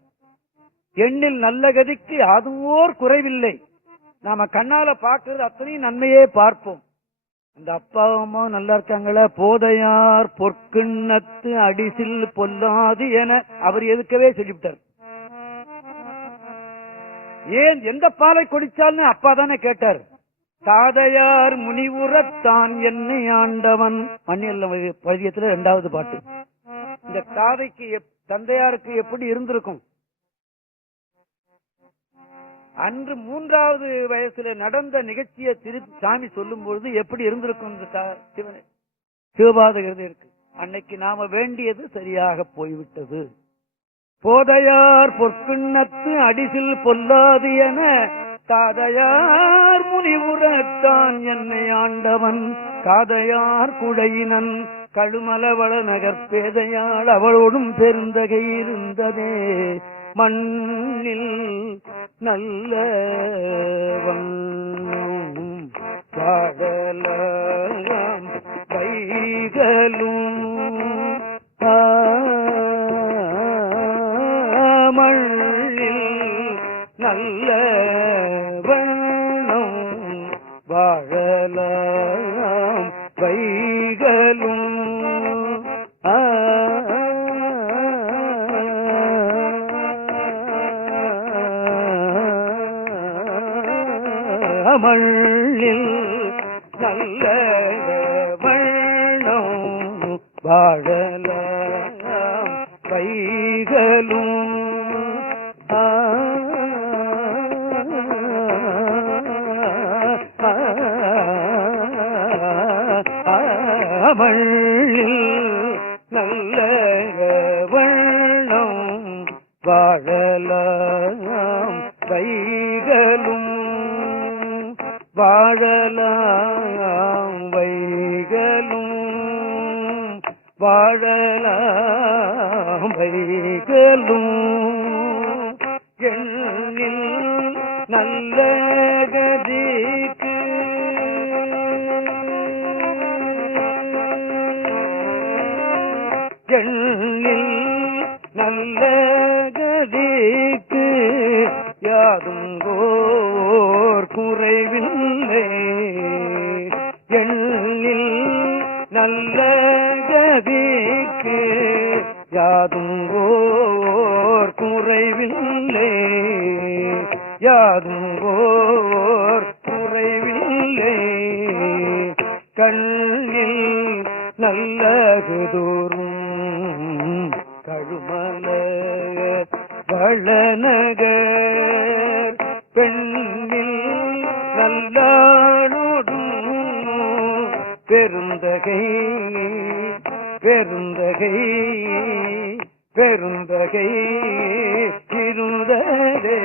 எண்ணில் நல்ல கதிக்கு அதுவோர் குறைவில்லை. நாம கண்ணால பார்க்கறது அத்தனையும் நன்மையே பார்ப்போம். அந்த அப்பா அம்மா நல்லா இருக்காங்களா? போதையார் பொற்கிண்ணத்து அடிசில் பொல்லாது என அவர் எதுக்கவே சொல்லிவிட்டார். ஏன் எந்த பாலை குடிச்சாலும் அப்பா தானே கேட்டார். தாதையார் முனிவுறத்தான் என்னை ஆண்டவன். மண்ணியல்ல பதியத்துல 2வது பாட்டு. இந்த தாதைக்கு தந்தையாருக்கு எப்படி இருந்திருக்கும்? அன்று 3வது வயசுல நடந்த நிகழ்ச்சியை சாமி சொல்லும் பொழுது எப்படி இருந்திருக்கும்? சிவபாதகிறது இருக்கு. அன்னைக்கு நாம வேண்டியது சரியாக போய்விட்டது. போதையார் பொற்கிண்ணத்து அடிசில் பொல்லாது என காதையார் முனிவுறத்தான் என்னை ஆண்டவன். காதையார் குடையினன் கழுமலவள நகர்பேதையாள் அவளோடும் பெருந்தகை இருந்ததே. மண்ணில் நல்ல பாடலாம் கைகளும் மண்ணில் நல்ல வண்ணம் வாழலாம் வைகளும் மண்ணில் நல்ல வண்ணம் வாழலாம் வைகளும் மண்ணில் நல்ல வண்ணம் வாழலாம் வைகளும் வாழலாம் வைகளும் வாழலாம் வைகளும் எண்ணில் நல்ல கதிக்கு எண்ணில் நல்ல கதிக்கு யாதுங்கோர் குறைவில்லை. எண்ணில் நல்ல கதிக்கு யாதுங்கோர் குறைவில்லை. யாதுங்கோர் குறைவில்லை. கண்ணில் நல்லகுதோறும் கழுமல வளநகர் பெண்ணில் நல்லானோடும் பெருந்தகை பெருந்தகை பெருந்தகை இருந்ததே.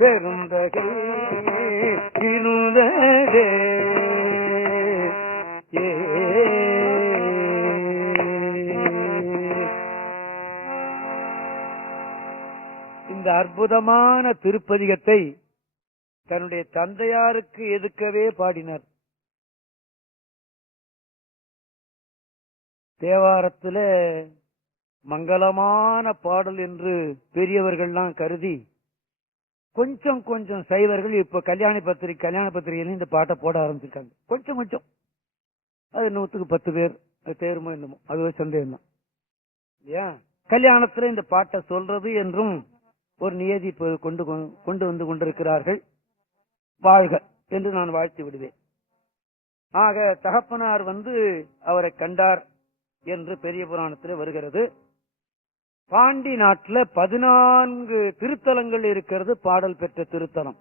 பெருந்தகை இருந்ததே. இந்த அற்புதமான திருப்பதிகத்தை தன்னுடைய தந்தையாருக்கு எதுக்கவே பாடினார். தேவாரத்துல மங்களமான பாடல் என்று பெரியவர்கள்லாம் கருதி கொஞ்சம் கொஞ்சம் சைவர்கள் இப்ப கல்யாண பத்திரிகையில இந்த பாட்டை போட ஆரம்பிச்சிருக்காங்க. கொஞ்சம் கொஞ்சம், அது 100க்கு 10 பேர் தேருமோ என்னமோ, அது சந்தேகம் தான். ஏன் கல்யாணத்துல இந்த பாட்டை சொல்றது என்றும் ஒரு நியதி கொண்டு வந்து கொண்டிருக்கிறார்கள். வாழ்க என்று நான் வாழ்த்து விடுவேன். ஆக தகப்பனார் அவரை கண்டார் என்று பெரிய புராணத்தில் வருகிறது. பாண்டி நாட்டில் 14 திருத்தலங்கள் இருக்கிறது, பாடல் பெற்ற திருத்தலம்.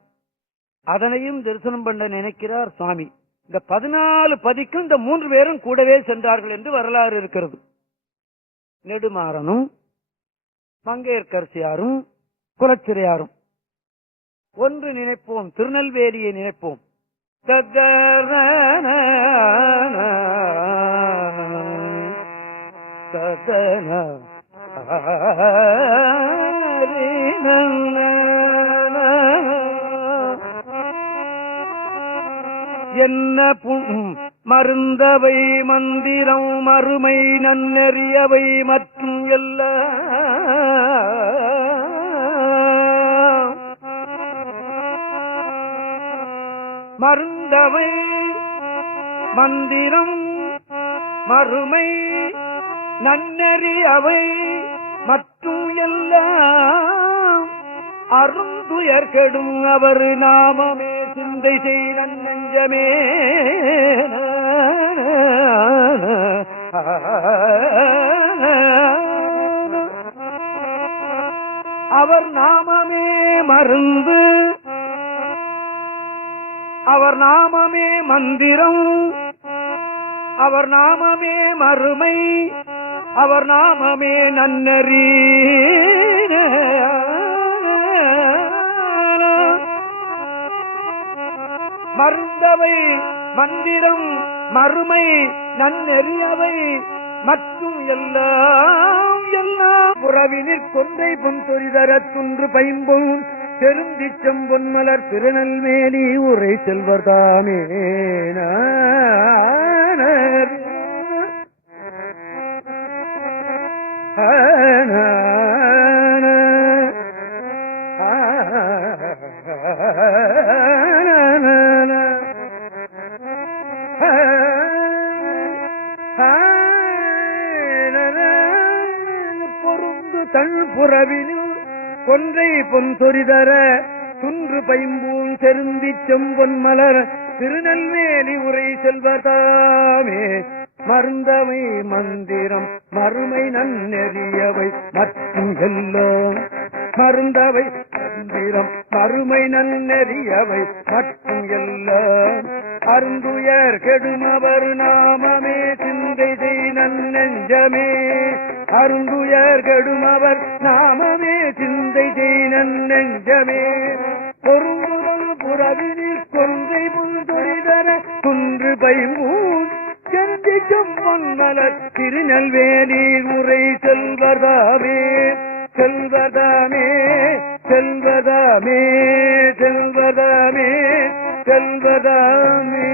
அதனையும் தரிசனம் பண்ண நினைக்கிறார் சுவாமி. இந்த 14 பதிக்கும் இந்த 3 பேரும் கூடவே சென்றார்கள் என்று வரலாறு இருக்கிறது. நெடுமாறனும் மங்கையர்க்கரசியாரும் குலச்சிறையாரும். ஒன்று நினைப்போம், திருநெல்வேலியை நினைப்போம். என்ன மருந்தவை மந்திரம் மறுமை நன்னறியவை மற்றும் எல்லாம் மருந்தவை மந்திரம் மறுமை நன்னறி அவை மற்றும் எல்லாம் அருந்துயர் கெடும் அவர் நாமமே சிந்தை செய் நெஞ்சமே. அவர் நாமமே மருந்து, அவர் நாமமே மந்திரம், அவர் நாமமே மறுமை, அவர் நாமமே நன்னறி. மருந்தவை மந்திரம் மறுமை நன்னெறியவை மற்றும் எல்லாம் எல்லாம் புறவினிற் கொன்றை பொன் தொரிதர துன்று பைம்பொன் செருந்தி செம்பொன் மலர் திருநெல்வேலி உரை செல்வர்தாமே. பொருந்து தன் புறவினில் கொன்றை பொன் சொரிதர துன்று பைம்பூன் செருந்தி செம்பொன் மலர் திருநெல்வேலி உரை செல்வதாமே. மருந்தவை மந்திரம் மறுமை நன்னெறியவை மற்றும் எல்லாம் மருந்தவை மந்திரம் மறுமை நன்னெறியவை மற்றும் எல்லாம் அருந்துயர் கெடுமவர் நாமமே சிந்தை செய் நெஞ்சமே. அருந்துயர் கெடுமவர் நாமமே சிந்தை செய் நெஞ்சமே. பொருந்துதல் புறவினில் கொன்றை முன்தொழிதர துன்று பைம்பூன் செருந்தி செம்பொன் மலர் திருநெல்வேலி உரை செல்வதாமே. செல்வதாமே செல்வதாமே செல்வதாமே செல்வதாமே.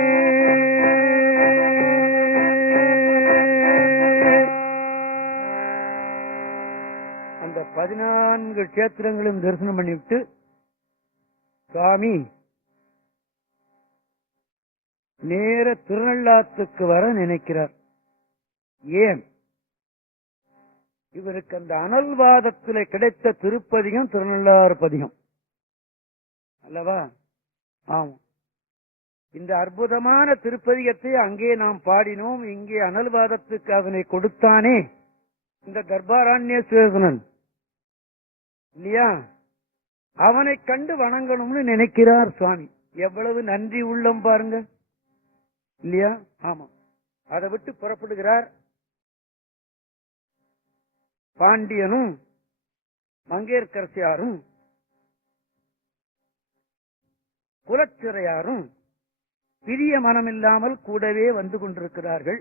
அந்த 14 கஷேத்திரங்களும் தரிசனம் பண்ணிவிட்டு சுவாமி நேர திருநள்ளாத்துக்கு வர நினைக்கிறார். ஏன்? இவருக்கு அந்த அனல்வாதத்திலே கிடைத்த திருப்பதிகம் திருநள்ளாறு பதிகம் அல்லவா? ஆமா. இந்த அற்புதமான திருப்பதிகத்தை அங்கே நாம் பாடினோம். இங்கே அனல்வாதத்துக்கு அதனை கொடுத்தானே இந்த கர்ப்பாரண்ய சேதனன் இல்லையா? அவனை கண்டு வணங்கணும்னு நினைக்கிறார் சுவாமி. எவ்வளவு நன்றி உள்ளம் பாருங்க இல்லையா? ஆமா. அதை விட்டு புறப்படுகிறார். பாண்டியனும் மங்கையர்க்கரசியாரும் குலச்சிறையாரும் பிரிய மனமில்லாமல் கூடவே வந்து கொண்டிருக்கிறார்கள்.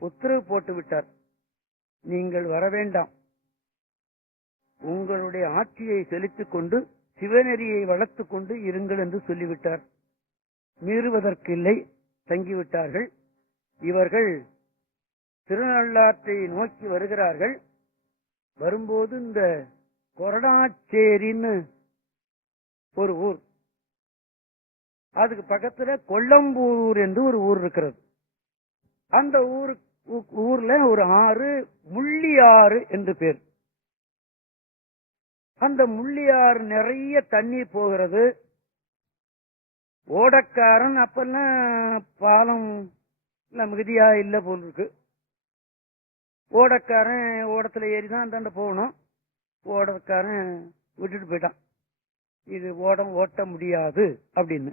உத்தரவு போட்டு விட்டார், நீங்கள் வர வேண்டாம், உங்களுடைய ஆட்சியை செலுத்திக் கொண்டு சிவநெறியை வளர்த்துக் கொண்டு இருங்கள் என்று சொல்லிவிட்டார். மீறுவதற்கில்லை, தங்கிவிட்டார்கள். இவர்கள் திருநள்ளாற்றை நோக்கி வருகிறார்கள். வரும்போது இந்த கொரடாச்சேரின்னு ஒரு ஊர், அதுக்கு பக்கத்துல கொல்லம்பூர் என்று ஒரு ஊர் இருக்கிறது. அந்த ஊர்ல ஒரு ஆறு முள்ளியாறு என்று பேர். அந்த முள்ளியாறு நிறைய தண்ணீர் போகிறது. ஓடக்காரன் அப்பெல்லாம் பாலம் மிகுதியா இல்ல போல் இருக்கு. ஓடக்காரன் ஓடத்துல ஏறிதான் அந்தாண்ட போகணும். ஓடக்காரன் விட்டுட்டு போயிட்டான், இது ஓடம் ஓட்ட முடியாது அப்படின்னு.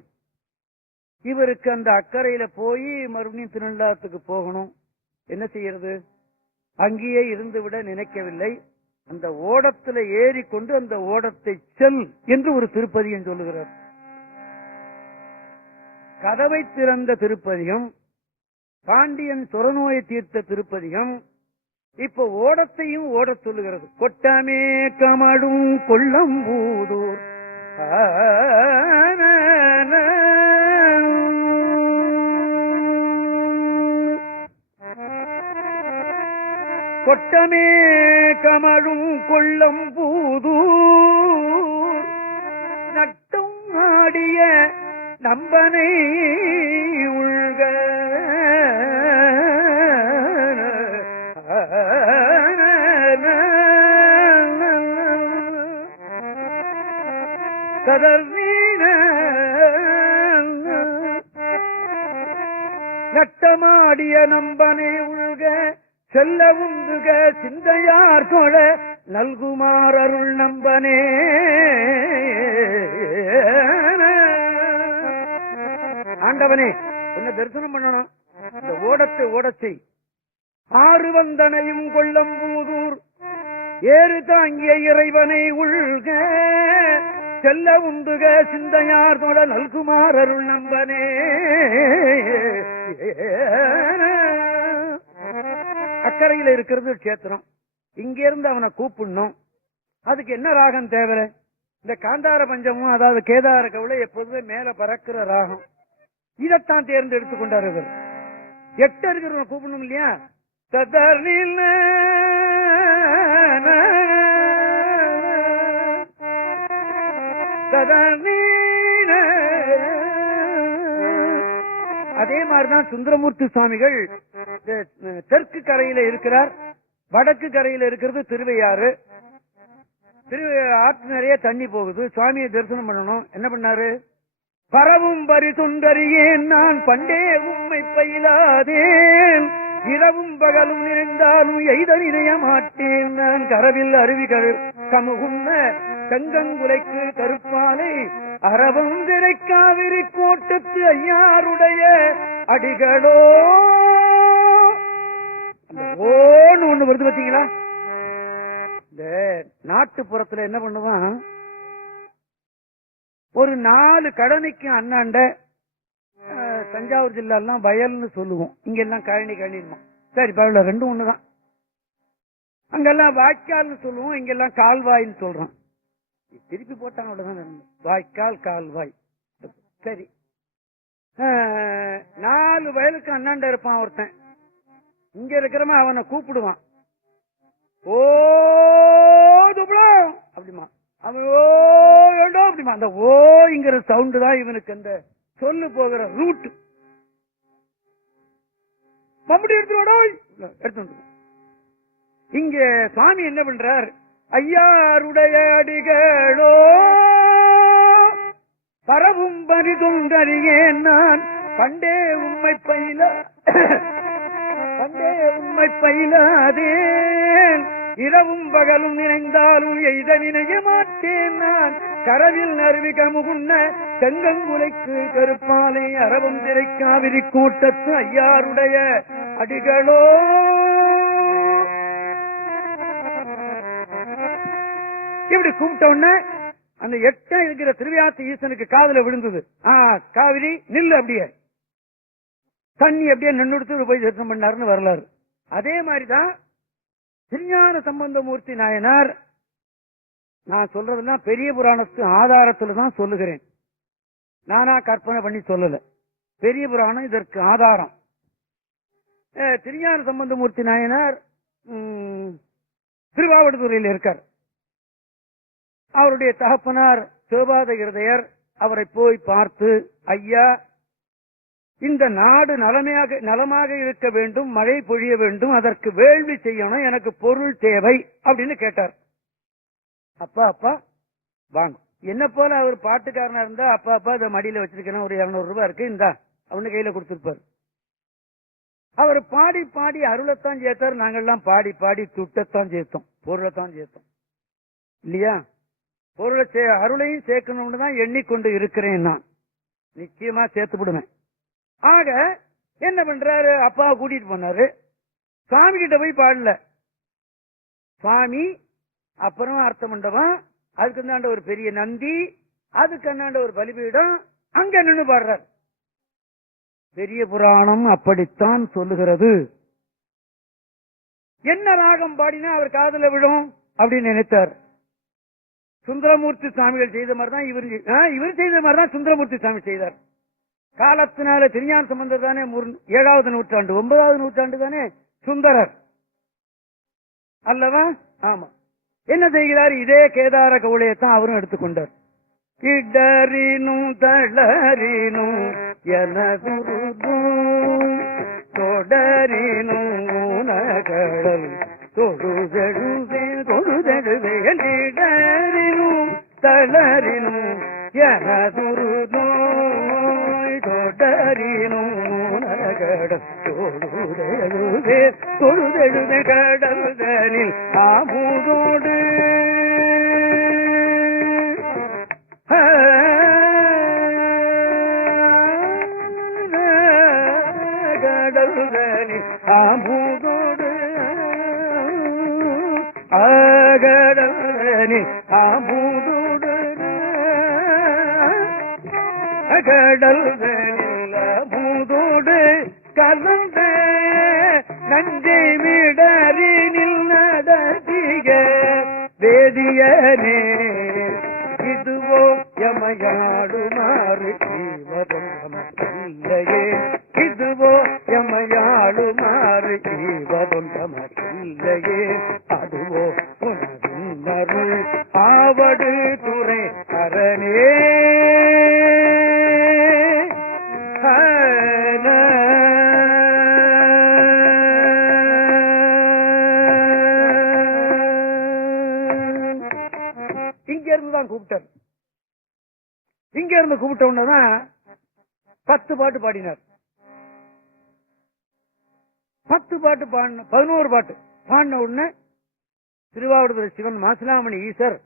இவருக்கு அந்த அக்கறையில போய் மறுபடியும் திருநள்ளாத்துக்கு போகணும். என்ன செய்யறது? அங்கேயே இருந்து விட நினைக்கவில்லை. அந்த ஓடத்துல ஏறிக்கொண்டு அந்த ஓடத்தை செல் என்று ஒரு திருப்பதிகம் சொல்லுகிறார். கதவை திறந்த திருப்பதிகம், பாண்டியன் சொரநோயை தீர்த்த திருப்பதிகம், இப்ப ஓடத்தையும் ஓடச் சொல்லுகிறது. கொட்டமே கமடும் கொல்லம்பூதூர் கொட்டமே கமழும் கொல்லம்பூதூர் நட்டம் ஆடிய நம்பனை உள்க கதர்வீன நட்டமாடிய நம்பனை உள்க செல்ல உந்துக சிந்தையார் தொழ நல்குமார் அருள் நம்பனே. ஆண்டவனே உன்னை தரிசனம் பண்ணணும், இந்த ஓடத்தை ஓடச்சை ஆறு வந்தனையும் கொள்ளம்பூதூர் ஏறு தாங்கிய இறைவனை உள்க செல்ல உந்துக சிந்தையார் தொழ நல்குமார் அருள் நம்பனே. அக்கறையில் இருக்கிறது கஷேத்திரம், இங்க இருந்து அவனை கூப்பிடணும். அதுக்கு என்ன ராகம் தேவை? இந்த காந்தார பஞ்சமும் அதாவது கேதார கவுளை எப்போதுமே மேல பறக்கிற ராகம், இதைத்தான் தேர்ந்தெடுத்துக் கொண்டார் இவர். எட்ட இருக்கிறவனை கூப்பிடணும் இல்லையா? அதே மாதிரிதான் சுந்தரமூர்த்தி சுவாமிகள் தெற்கு கரையில இருக்கிறார், வடக்கு கரையில இருக்கிறது திருவையாறு. ஆற்று நிறைய தண்ணி போகுது, சுவாமியை தரிசனம் பண்ணணும். என்ன பண்ணாரு? பரவும் பரிசுந்தறியேன் நான் பண்டே உம்மை பயிலாதேன், இரவும் பகலும் நிறைந்தாலும் எய்த நினைய மாட்டேன் நான், கரவில் அருவி கமுகுன்ன செங்கங்குலைக்கு கருப்பாலை அரவம் திரைக்காவிரி கோட்டத்து ஐயாருடைய அடிகளோ. ஓன்னு ஒண்ணு வருது பாத்தீங்களா? இந்த நாட்டுப்புறத்துல என்ன பண்ணுவான், ஒரு 4 கடனைக்கு அண்ணாண்ட தஞ்சாவூர் ஜில்லாலாம் வயல்னு சொல்லுவோம், இங்க எல்லாம் கழனி கழிமா. சரி பரவாயில்ல, ரெண்டும் ஒண்ணுதான். அங்கெல்லாம் வாய்க்கால்னு சொல்லுவோம், இங்கெல்லாம் கால்வாய்ன்னு சொல்றோம். திருப்பி போட்டாங்க அவ்வளவுதான், வாய்க்கால் கால்வாய். சரி, 4 வயலுக்கு அண்ணாண்ட இருப்பான் ஒருத்தன். இங்க இருக்கிறவன் அவனை கூப்பிடுவான், ஓ துப்ளம் அப்படிமா, அவன் ஓ ஏண்டோ அப்படிமா. அந்த ஓங்கிற சவுண்டு தான் இவனுக்கு அந்த சொல்லு போகிற ரூட். மம்படி எடுத்து இங்க சுவாமி என்ன பண்றார்? ஐயாருடைய அடிகளோ பரவும் பரிதுந்தறியேன் நான் பண்டே உண்மை பயிலாதேன், இரவும் பகலும் நினைந்தாலும் எய்த நினைய மாட்டேன் நான், கரவில் நறுவி கமுகுன்ன செங்கங்குலைக்கு கருப்பாலை அரவம் திரைக்காவிரி கூட்டத்து ஐயாருடைய அடிகளோ. இப்படி கும்பிட்டோன்னு அந்த எட்ட இருக்கிற திருவியாத்து ஈசனுக்கு காதுல விழுந்தது. காவிரி நில்லு, அப்படியே தண்ணி அப்படியே நின்றுடுத்து போய் தரிசனம் பண்ணாருன்னு வரலாறு. அதே மாதிரிதான் திருஞான சம்பந்தமூர்த்தி நாயனார். நான் சொல்றதெல்லாம் பெரிய புராணத்து ஆதாரத்துல தான் சொல்லுகிறேன், நானா கற்பனை பண்ணி சொல்லல. பெரிய புராணம் இதற்கு ஆதாரம். திருஞான சம்பந்தமூர்த்தி நாயனார் திருவாவடுதுறையில் இருக்கார். அவருடைய தகப்பனார் சிவபாத இருதயர் அவரை போய் பார்த்து, ஐயா இந்த நாடு நலமாக இருக்க வேண்டும், மழை பொழிய வேண்டும், அதற்கு வேள்வி செய்யணும், எனக்கு பொருள் தேவை அப்படின்னு கேட்டார். அப்பா வாங்க. என்ன போல அவர் பாட்டுக்காரனா இருந்தா அப்பா இதை மடியில வச்சிருக்கேன், ஒரு 200 ரூபாய் இருக்கு, இந்தா அவனு கையில கொடுத்திருப்பார். அவர் பாடி பாடி அருளைத்தான் சேர்த்தார், நாங்கெல்லாம் பாடி பாடி துட்டத்தான் சேர்த்தோம், பொருளைத்தான் சேர்த்தோம் இல்லையா? பொருளை அருளையும் சேர்க்கணும்னு தான் எண்ணிக்கொண்டு இருக்கிறேன் நான், நிச்சயமா சேர்த்து விடுவேன். ஆக என்ன பண்றாரு? அப்பா கூட்டிட்டு போனாரு, சுவாமி கிட்ட போய் பாடல. சுவாமி அப்புறம் அர்த்த மண்டபம், அதுக்கு அந்தாண்ட ஒரு பெரிய நந்தி, அதுக்கு அந்தாண்ட ஒரு பலிபீடம், அங்க நின்று பாடுறார். பெரிய புராணம் அப்படித்தான் சொல்லுகிறது. என்ன ராகம் பாடினா அவர் காதல விடும் அப்படின்னு நினைத்தார். சுந்தரமூர்த்தி சுவாமிகள் செய்த மாதிரிதான் இவர் செய்த மாதிரிதான் சுந்தரமூர்த்தி சுவாமி செய்தார். காலத்தினால திருஞான சம்பந்தர் தானே 7வது நூற்றாண்டு 9வது நூற்றாண்டு தானே சுந்தரர் அல்லவா? ஆமா. என்ன செய்கிறார்? இதே கேதார கவுளையத்தான் அவரும் எடுத்துக்கொண்டார். இடறினும் தளரினும் எனதுருதும் தொடரினும் ஊனகடல் தொழுதெழுவேல் இடரினும் தளரினும் எனதுருதோய் தொடரினும் ஊனகடல் தொழுதெழுவே கடல்தனில் ஆமுதோடு கடல்தனில் ஆமுதோடு கடல்தனில் ஆமுதோடு கடல்தனில் ஆமுதோடு கலந்த நஞ்சை மிடரினில் நடத்திய வேதியனே இதுவோ எமையாடுமாறு ஜீவதம் நமக்கில்லையே இதுவோ எமையாடுமாறு ஜீவதம் நமக்கில்லையே அதுவோ உனதின் அருள் ஆவடு துறை அரணே கூப்பிட்டார். இங்க இருந்து கூப்பிட்ட உடனேதான் 10 பாட்டு பாடினார். 10 பாட்டு பாடின 11 பாட்டு பாடின உடனே திருவாவடுதுறை சிவன் மாசிலாமணி ஈசர்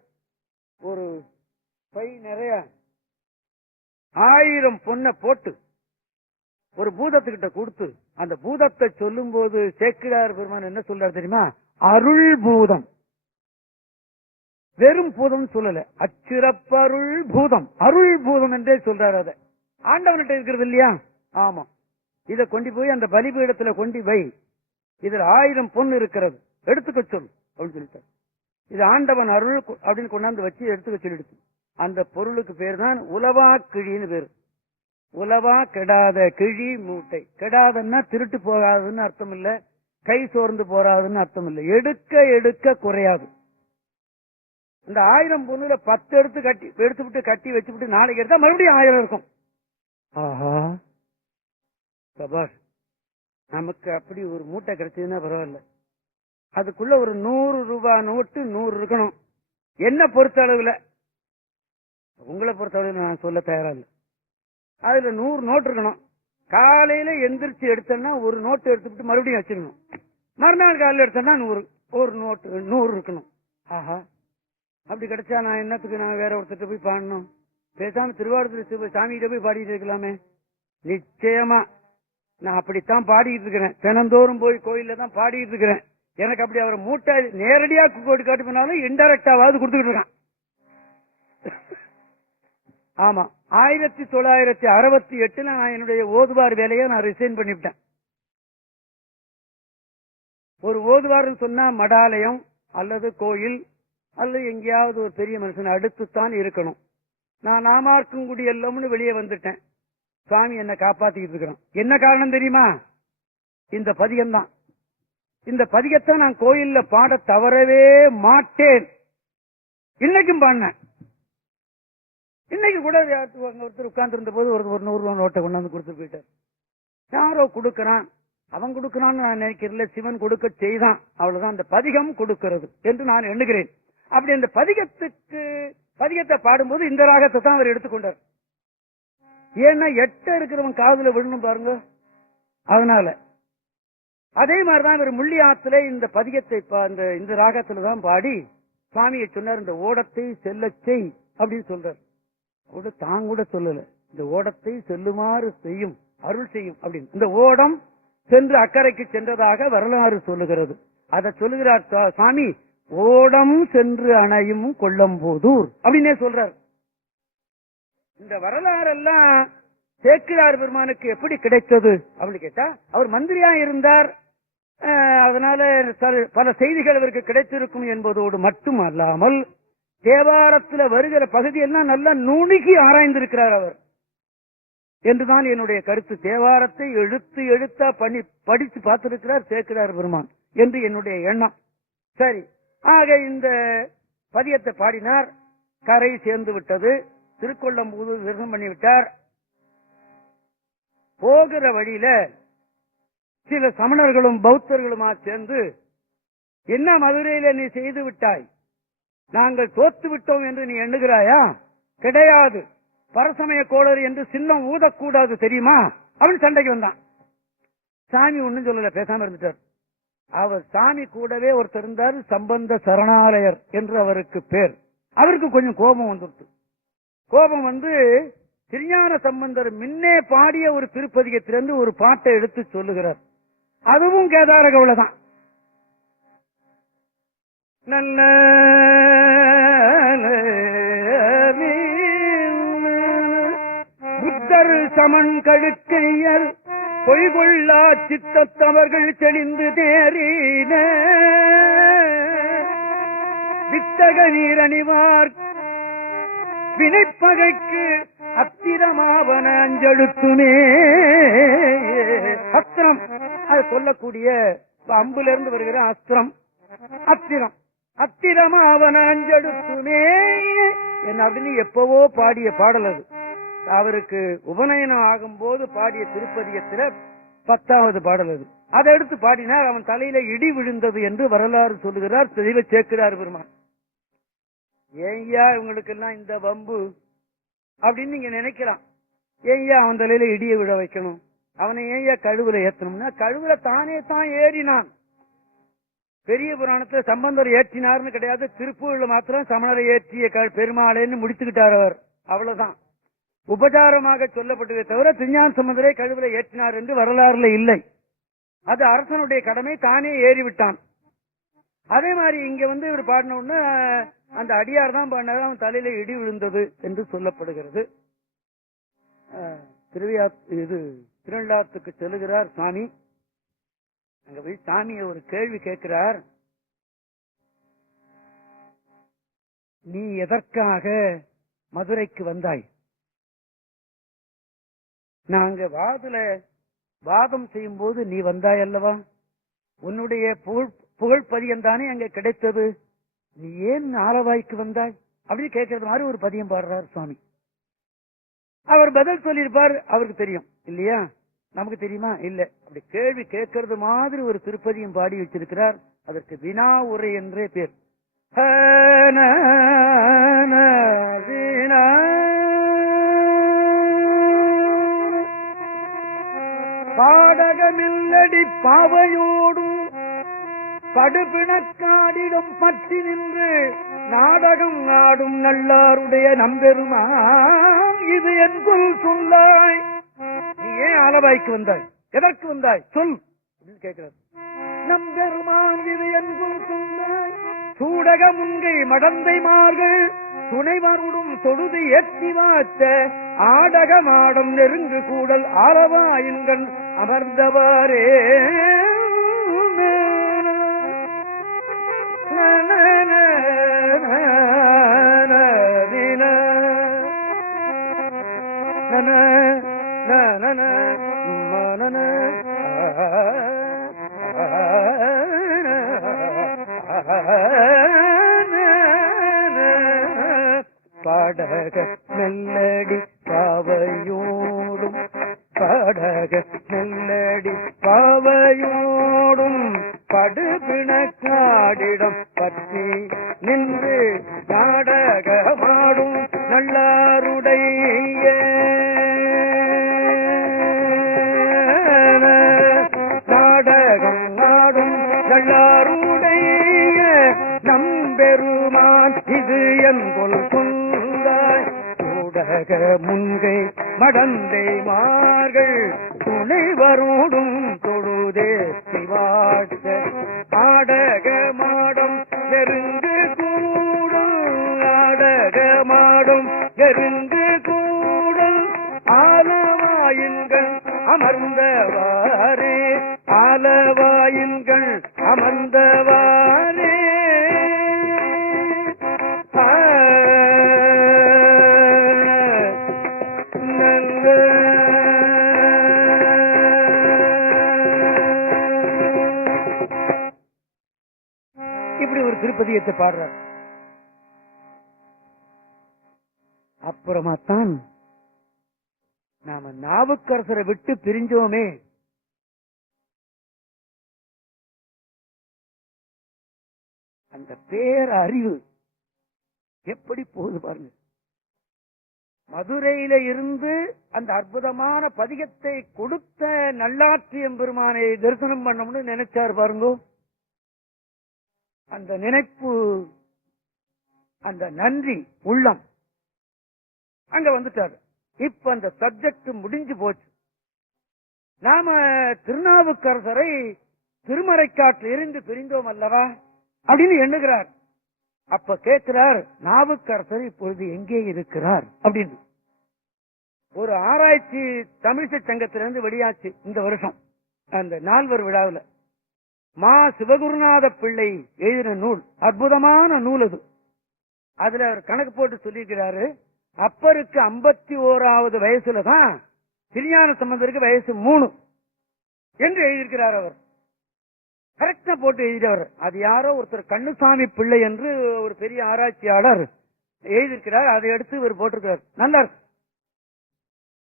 ஒரு பை நிறைய 1000 பொண்ணை போட்டு ஒரு பூதத்துக்கிட்ட கொடுத்து அந்த பூதத்தை சொல்லும் போது சேக்கிழார் பெருமான் என்ன சொல்றாரு தெரியுமா? அருள் பூதம். வெறும் பூதம் சொல்லல, அச்சிறப்பருள் பூதம், அருள் பூதம் என்றே சொல்றாரு. அதை ஆண்டவன்கிட்ட இருக்கிறது இல்லையா? ஆமா. இத கொண்டு போய் அந்த பலிபீடத்துல கொண்டு வை, இதுல 1000 பொண்ணு இருக்கிறது, எடுத்துக்க சொல் அப்படின்னு சொல்லிட்டார். இது ஆண்டவன் அருள் அப்படின்னு கொண்டாந்து வச்சு எடுத்துக்க சொல்லிடுச்சு. அந்த பொருளுக்கு பேர் தான் உலவா கிழின்னு பேரு. உலவா கெடாத கிழி மூட்டை. கெடாதன்னா திருட்டு போகாதுன்னு அர்த்தம் இல்ல, கை சோர்ந்து போறாதுன்னு அர்த்தம் இல்ல, எடுக்க எடுக்க குறையாது. இந்த 1000 பொண்ணுல 10 எடுத்து விட்டு கட்டி வச்சுட்டு நாளைக்கு எடுத்தா மறுபடியும் 1000 இருக்கும். ஆஹா சபாஷ், நமக்கு அப்படி ஒரு மூட்டை கிடைச்சதுன்னா பரவாயில்ல. அதுக்குள்ள ஒரு 100 ரூபாய் நோட்டு 100 இருக்கணும். என்ன பொறுத்த அளவுல, உங்களை பொறுத்த அளவுல நான் சொல்ல தயாரா இல்லை. அதுல 100 நோட்டு இருக்கணும். காலையில எந்திரிச்சு எடுத்தோம்னா ஒரு நோட்டு எடுத்துட்டு மறுபடியும் வச்சிருக்கணும். மறுநாள் காலையில எடுத்தோம்னா ஒரு நோட்டு 100 இருக்கணும். ஆஹா, அப்படி கிடைச்சா நான் என்னத்துக்கு நான் வேற ஒருத்தர் போய் பாடணும்? பேசாம திருவாரூர் சாமிகிட்ட போய் பாடிட்டு இருக்கலாமே. நிச்சயமா நான் அப்படித்தான் பாடிட்டு இருக்கிறேன். தினந்தோறும் போய் கோயில்ல தான் பாடிட்டு இருக்கிறேன். எனக்கு அப்படி அவர் மூட்டை நேரடியா கோடி காட்டு பண்ணாலும் இன்டைரக்டாவது கொடுத்துக்கிட்டு இருக்கான். ஆமா, 1968 நான் என்னுடைய ஓதுவார் வேலையை நான் ரிசைன் பண்ணிவிட்டேன். ஒரு ஓதுவார்னு சொன்னா மடாலயம் அல்லது கோயில் அல்லது எங்கேயாவது ஒரு பெரிய மனுஷன் அடுத்துத்தான் இருக்கணும். நான் நாமார்க்குங்குடி எல்லாம்னு வெளியே வந்துட்டேன். சுவாமி என்ன காப்பாத்திக்கிட்டு இருக்கிறான். என்ன காரணம் தெரியுமா? இந்த பதிகம் தான். இந்த பதிகத்தை நான் கோயில்ல பாட தவறவே மாட்டேன். இன்னைக்கும் பாடினேன். இன்னைக்கு கூட ஒருத்தர் உட்கார்ந்து இருந்த போது ஒரு 100 ரூபாய் நோட்டை கொண்டாந்து கொடுத்து போயிட்டார். யாரோ கொடுக்கிறான், அவன் கொடுக்கிறான்னு நான் நினைக்கிறேன். சிவன் கொடுக்க செய்தான், அவ்வளவுதான். அந்த பதிகம் கொடுக்கிறது என்று நான் எண்ணுகிறேன். அப்படி அந்த பதிகத்தை பாடும்போது இந்த ராகத்தை தான் அவர் எடுத்துக்கொண்டார். ஏன்னா 8 இருக்கிறவன் காதுல விழணும் பாருங்க. அதனால அதே மாதிரிதான் இவர் முள்ளி ஆத்துல இந்த பதிகத்தை இந்த ராகத்துல தான் பாடி சுவாமியை சொன்னார். இந்த ஓடத்தை செல்லச்சை அப்படின்னு சொல்றார். தான் கூட சொல்லல, இந்த ஓடத்தை செல்லுமாறு செய்யும், அருள் செய்யும் அப்படின்னு. இந்த ஓடம் சென்று அக்கறைக்கு சென்றதாக வரலாறு சொல்லுகிறது. அதை சொல்லுகிறார் சுவாமி. ஓடம் சென்று அணையும் கொல்லம்போதூர் அப்படின்னே சொல்றார். இந்த வரலாறெல்லாம் சேக்கிழார் பெருமானுக்கு எப்படி கிடைத்தது அப்படின்னு கேட்டா, அவர் மந்திரியா இருந்தார். அதனால பல செய்திகள் அவருக்கு கிடைத்திருக்கும் என்பதோடு மட்டும் அல்லாமல் தேவாரத்தில் வருகிற பகுதியெல்லாம் நல்லா நுணுகி ஆராய்ந்திருக்கிறார் அவர் என்றுதான் என்னுடைய கருத்து. தேவாரத்தை எழுத்து எழுத்தா படித்து பார்த்திருக்கிறார் சேக்கிழார் பெருமான் என்று என்னுடைய எண்ணம். சரி, ஆக இந்த பதியத்தை பாடினார். கரை சேர்ந்து விட்டது. திருக்கொள்ளம்பூதூர் தரிசனம் பண்ணிவிட்டார். போகிற வழியில சில சமணர்களும் பௌத்தர்களுமா சேர்ந்து, என்ன மதுரையில நீ செய்து விட்டாய், நாங்கள் தோத்து விட்டோம் என்று நீ எண்ணுகிறாயா? கிடையாது, பரசமய கோளர் என்று சின்னம் ஊதக்கூடாது தெரியுமா? அவன் சண்டைக்கு வந்தான். சாமி ஒண்ணும் சொல்லல, பேசாம இருந்துட்டார். அவர் சாமி கூடவே ஒருத்தர் இருந்தார், சம்பந்த சரணாலயர் என்று அவருக்கு பேர். அவருக்கு கொஞ்சம் கோபம் வந்துட்டு, கோபம் வந்து திருஞான சம்பந்தர் முன்னே பாடிய ஒரு திருப்பதிகத்திலிருந்து ஒரு பாட்டை எடுத்து சொல்லுகிறார். அதுவும் கேதார கவுளதான். நல்ல புத்தர் சமன் கழுக்கையர் பொய்கொள்ளா சித்தத்தவர்கள் தெளிந்து தேறின வித்தக நீரணிவார் வினைப்பகைக்கு அத்திரமாவன அஞ்செழுத்துமே. அஸ்திரம், அது சொல்லக்கூடிய அம்பிலிருந்து வருகிற அஸ்திரம், அத்திரம். அத்திரமாவன அஞ்செழுத்துமே என்ன அப்படின்னு எப்பவோ பாடிய பாடல் அது. அவருக்கு உபநயனம் ஆகும் போது பாடிய திருப்பதியத்தில 10வது பாடல் அது. அதை எடுத்து பாடினார். அவன் தலையில இடி விழுந்தது என்று வரலாறு சொல்லுகிறார் தெளிவ சேர்க்கிறார் பெருமான். ஏய்யா இவங்களுக்கு எல்லாம் இந்த வம்பு அப்படின்னு நீங்க நினைக்கலாம். ஏய்யா அவன் தலையில இடியை விழ வைக்கணும், அவனை ஏய்யா கழுவுல ஏத்தணும்னா, கழுவுல தானே தான் ஏறினான். பெரிய புராணத்துல சம்பந்தர் ஏற்றினார்னு கிடையாது, திருப்பூர்ல மாத்திரம் சமணரை ஏற்றிய பெருமாளேன்னு முடித்துக்கிட்டார் அவர். அவ்வளவுதான் உபச்சாரமாக சொல்லப்பட்டதை தவிர திருஞான சம்பந்தரை கழுவுல ஏற்றினார் என்று வரலாறுல இல்லை. அது அரசனுடைய கடமை, தானே ஏறிவிட்டான். அதே மாதிரி இங்க வந்து இவர் பாடின உடனே அந்த அடியார் தான் பாடினார், அவன் தலையில இடி விழுந்தது என்று சொல்லப்படுகிறது. திருநள்ளாத்துக்கு செல்லுகிறார் சாமி. அங்க போய் சாமியை ஒரு கேள்வி கேட்கிறார். நீ எதற்காக மதுரைக்கு வந்தாய்? நாங்க வாதம் செய்யும் போது நீ வந்தாய் அல்லவா? உன்னுடைய புகழ் பதியம் தானே அங்க கிடைத்தது, நீ ஏன் ஆலவாய்க்கு வந்தாய் அப்படின்னு கேட்கறது மாதிரி ஒரு பதியம் பாடுறார் சுவாமி. அவர் பதில் சொல்லியிருப்பார், அவருக்கு தெரியும் இல்லையா? நமக்கு தெரியுமா? இல்ல. அப்படி கேள்வி கேட்கறது மாதிரி ஒரு திருப்பதியும் பாடி வச்சிருக்கிறார். அதற்கு வினா உரை என்றே பேர். பாடகமில்லடி பாவையோடும் படுபிணக்காடிடம் பற்றி நின்று நாடகம் ஆடும் நல்லாருடைய நம்பெருமான் இது என் சொல் சொல்லாய். நீ ஏன் ஆலவாய்க்கு வந்தாய், எதற்கு வந்தாய் சொல் அப்படின்னு கேட்கிறார். நம்பெருமான் இது என் சொல் சொல்லாய். சூடக முன்கை மடந்தை மார்கள் துணைவருடும் தொழுது ஏற்றி வாத்த ஆடக மாடம் நெருங்கு கூடல் ஆலவாயின்கண் அமர்ந்தவாரே. பாடக மெல்லடி பாவையோடும் பாடக மெல்லடி பாவையோடும் படுபிணக்காடிடம் பற்றி நின்று நாடகமாடும் நல்லாருடைய நாடகம் நாடும் நல்லாருடைய நம்பெருமான் இது என்கொள் சொந்தாய். சூடக முன்கை மடந்தை மார்கள் துணைவரோடும் தொழுதே சிவாட்ட ஆடக மாடம் நெருங்கு கூடும் ஆடக மாடம் நெருங்கு கூடும் ஆலவாயின்கள் அமர்ந்தவாரே ஆலவாயின்கள் அமர்ந்தவாரே. இப்படி ஒரு திருப்பதியத்தை பாடுறார். அப்ப அப்புறமாத்தான் நாம நாவுக்கரசரை விட்டு பிரிஞ்சோமே. அந்த பேரறிவு எப்படி போகுது பாருங்க. மதுரையில இருந்து அந்த அற்புதமான பதிகத்தை கொடுத்த நல்லாற்றியம் பெருமானை தரிசனம் பண்ணணும்னு நினைச்சார் பாருங்க. அந்த நினைப்பு, அந்த நன்றி உள்ளம் அங்க வந்துட்டாரு. இப்ப அந்த சப்ஜெக்ட் முடிஞ்சு போச்சு. நாம திருநாவுக்கரசரை திருமறைக்காட்டில் இருந்து பிரிந்தோம் அல்லவா அப்படின்னு எண்ணுகிறார். அப்ப கேட்கிறார், நாவுக்கரசர் இப்பொழுது எங்கே இருக்கிறார் அப்படின்னு. ஒரு ஆராய்ச்சி தமிழிசை சங்கத்திலிருந்து வெளியாச்சு இந்த வருஷம், அந்த நால்வர் விழாவில். மா சிவகுருநாத பிள்ளை எழுதின நூல், அற்புதமான நூல் அது. அதுல கணக்கு போட்டு சொல்லியிருக்கிறாரு, அப்பருக்கு 51வது வயசுலதான் திருஞான சம்பந்தருக்கு வயசு 3 என்று எழுதியிருக்கிறார். அவர் கரெக்டா போட்டு எழுதியவர். அது யாரோ ஒருத்தர் கண்ணுசாமி பிள்ளை என்று ஒரு பெரிய ஆராய்ச்சியாளர் எழுதியிருக்கிறார். அதை எடுத்து இவர் போட்டிருக்கிறார். நல்லா இருக்கு.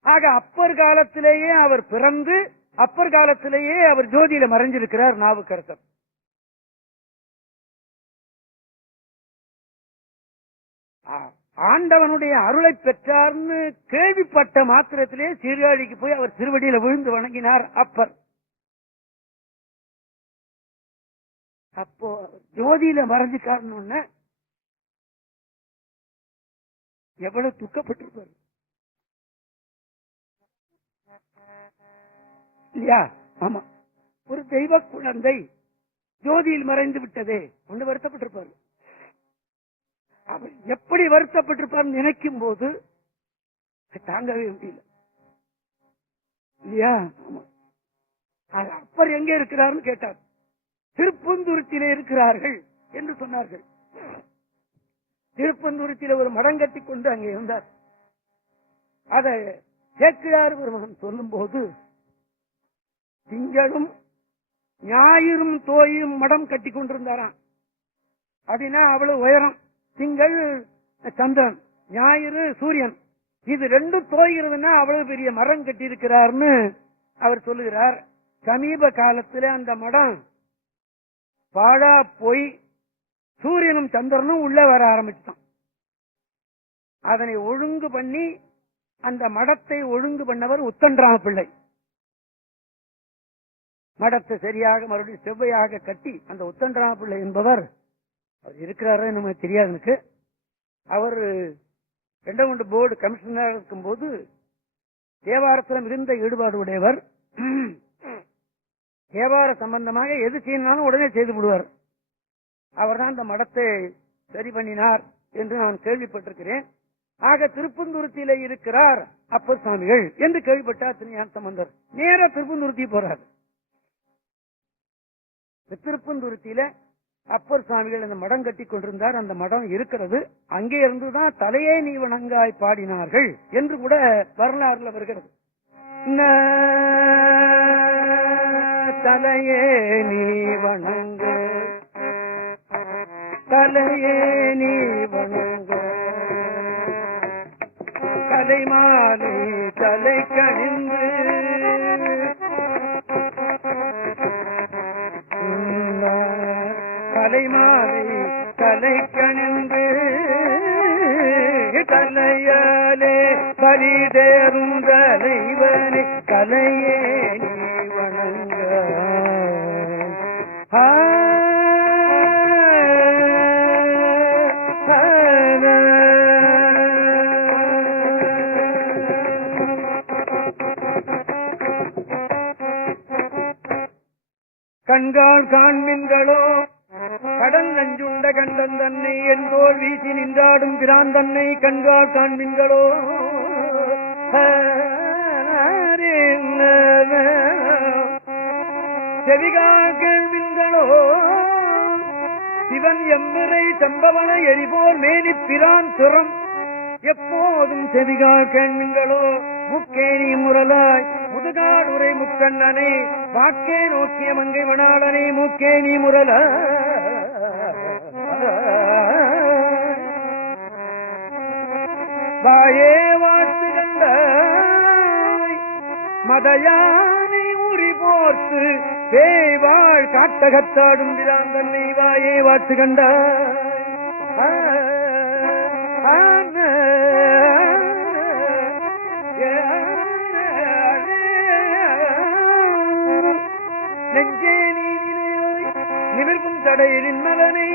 ஆக அப்பர் காலத்திலேயே அவர் பிறந்து அப்பர் காலத்திலேயே அவர் ஜோதியில மறைஞ்சிருக்கிறார் நாவுக்கரசர். ஆண்டவனுடைய அருளை பெற்றார்னு கேள்விப்பட்ட மாத்திரத்திலே சீர்காழிக்கு போய் அவர் திருவடியில விழுந்து வணங்கினார் அப்பர். அப்போ ஜோதியில மறைஞ்சிட்டாருன்னு எவ்வளவு துக்கப்பட்டிருப்பார் இல்லையா? ஆமா, ஒரு தெய்வ குழந்தை ஜோதியில் மறைந்து விட்டதே ஒன்று வருத்தப்பட்டிருப்பார். அவர் எப்படி வருத்தப்பட்டிருப்பார் நினைக்கும் போது தாங்கவே முடியல இல்லையா? ஆமா. அப்பர் எங்க இருக்கிறார்னு கேட்டார். திருப்பந்துருத்திலே இருக்கிறார்கள் என்று சொன்னார்கள். திருப்பந்துருத்தில ஒரு மடம் கட்டி கொண்டு அங்கே இருந்தார். அதை சேக்கிழார் பெருமகன் சொல்லும் போது, திங்களும் ஞாயிறும் தோயும் மடம் கட்டி கொண்டிருந்தாராம். அப்படின்னா அவ்வளவு உயரம். திங்கள் சந்திரன், ஞாயிறு சூரியன், இது ரெண்டும் தோய்கிறதுன்னா அவ்வளவு பெரிய மரம் கட்டி இருக்கிறார்னு அவர் சொல்லுகிறார். சமீப காலத்தில் அந்த மடம் பாழா போய் சூரியனும் சந்திரனும் உள்ள வர ஆரம்பிச்சுட்டான். அதனை ஒழுங்கு பண்ணி அந்த மடத்தை ஒழுங்கு பண்ணவர் உத்தண்டராம பிள்ளை. மடத்தை சரியாக மறுபடியும் செவ்வையாக கட்டி அந்த உத்தண்டராம பிள்ளை என்பவர், அவர் இருக்கிறாரோ நமக்கு தெரியாது எனக்கு. அவர் ரெண்டகுண்டு போர்டு கமிஷனராக இருக்கும் போது தேவாரத்தில் மிகுந்த ஈடுபாடு உடையவர். தேவார சம்பந்தமாக எது செய்யணும் உடனே செய்து விடுவார். அவர் தான் இந்த மடத்தை சரி பண்ணினார் என்று நான் கேள்விப்பட்டிருக்கிறேன். ஆக திருப்பந்துருத்தியில இருக்கிறார் அப்பர் சுவாமிகள் என்று கேள்விப்பட்டார் திருஞான சம்பந்தர். நேர திருப்பந்துருத்தி போறார். திருப்பந்துருத்தியில அப்பர் சுவாமிகள் அந்த மடம் கட்டி கொண்டிருந்தார். அந்த மடம் இருக்கிறது. அங்கே இருந்துதான் தலையே நீ வணங்காய் பாடினார்கள் என்று கூட வரலாறுல வருகிறது. தலையே நீ வணங்க, தலையே நீ வணங்க, கலைமாலை தலை கணிந்து கலைமாலை தலை கணிந்து தலையாலே பரிதேறும் தலைவனை தலையே நீ வணங்க. கண்காள் காண்மின்களோ கடல் நஞ்சுண்ட கண்டன் தன்னை என்போர் வீசி நின்றாடும் பிரான் தன்னை கண்காள் காண்மின்களோ செவிகாள் கேள்வின்களோ சிவன் எம்முறை சம்பவன எரிபோர் மேனி பிரான் திறம் எப்போதும் செவிகாள் கேள்வின்களோ முக்கேணி முரலாய் முதுகாடு உரை முக்கண்ணனை வாக்கே நோக்கிய மங்கை மணாளனை மூக்கேணி முரலாய் வாயே வாழ்த்து கண்டாய் மதயானை உரி போர்த்து தேவாள் காட்டகத்தாடும் விழான் தன்னை வாயே வாழ்த்து கண்டாய் நெஞ்சே நீ நிமிர்வும் தடையிலின் மலனை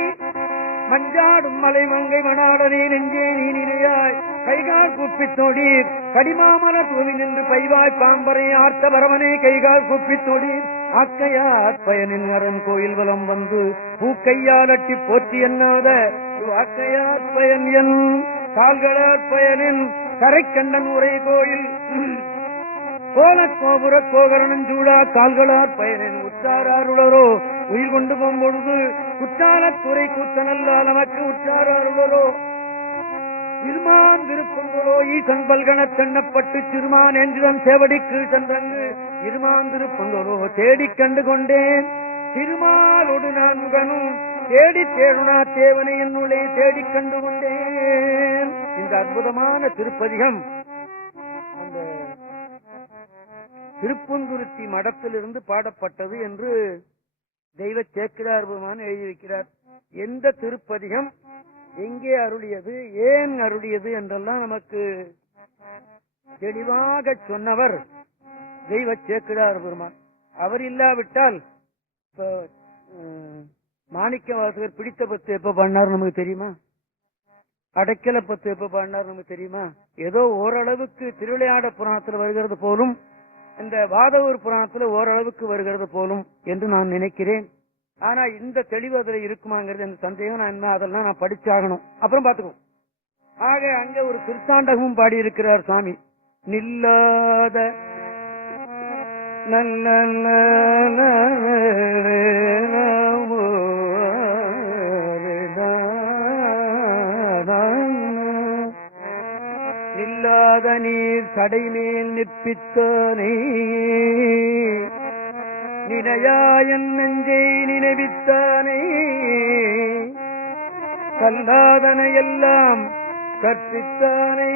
மஞ்சாடும் மலை மங்கை மணாடனே நெஞ்சே நீ நினையாய் கைகால் கூப்பித்தோடீர் கடிமாமல தூவி நின்று பைவாய் பாம்பரை ஆர்த்த பரவனே கைகால் கூப்பித்தோடீர் ஆக்கையாற் பயனின் அரண் கோயில் வலம் வந்து பூக்கையால் அட்டி போற்றி என்னாத ஆக்கையாற் பயன் என் கால்களாற் பயனின் கரைக்கண்டன் உரை கோயில் கோலக்கோபுர கோகரணன் சூழா கால்களாற் பயனின் உற்றாருளரோ உயிர் கொண்டு போம்பொழுது குற்றாலத்துறை கூத்தனல்லா நமக்கு உற்றாருளரோ திருமான் திருப்பங்களோ ஈசன் பல்கணத் தெண்ணப்பட்டு சிறுமான் என்றுடன் சேவடிக்கு சென்றங்கு இருமான் திருப்பங்களோ தேடிக் கண்டு கொண்டேன் திருமாலோடு நான் முகனும் தேடி தேடுனா தேவனை என்னுள்ளே தேடிக் கண்டு கொண்டேன். இந்த அற்புதமான திருப்பதிகம் அந்த திருப்பந்துருத்தி மடத்திலிருந்து பாடப்பட்டது என்று தெய்வ சேக்கிரார் பெருமான் எழுதி வைக்கிறார். எந்த திருப்பதிகம் எங்கே அருளியது, ஏன் அருளியது என்றெல்லாம் நமக்கு தெளிவாக சொன்னவர் தெய்வ சேக்கிரார் பெருமான். அவர் இல்லாவிட்டால் இப்ப மாணிக்க வாசகர் பிடித்த பத்து எப்ப பாடினார் நமக்கு தெரியுமா? அடைக்கல பத்து எப்ப பாடினார் நமக்கு தெரியுமா? ஏதோ ஓரளவுக்கு திருவிளையாட புராணத்தில் வருகிறது போலும், இந்த வாதவூர் புராணத்தில் ஓரளவுக்கு வருகிறது போலும் என்று நான் நினைக்கிறேன். ஆனா இந்த தெளிவு அதுல இருக்குமாங்கிறது எனக்கு சந்தேகம். நான் அதெல்லாம் நான் படிச்சாகணும், அப்புறம் பாத்துக்குவோம். ஆக அங்க ஒரு திருத்தாண்டகமும் பாடி இருக்கிறார் சுவாமி. நில்லாத நில்லாத நீர் சடைமேல் நிற்பித்தானே நினையாயன் நெஞ்சை நினைவித்தானே கல்லாதனை எல்லாம் கற்பித்தானே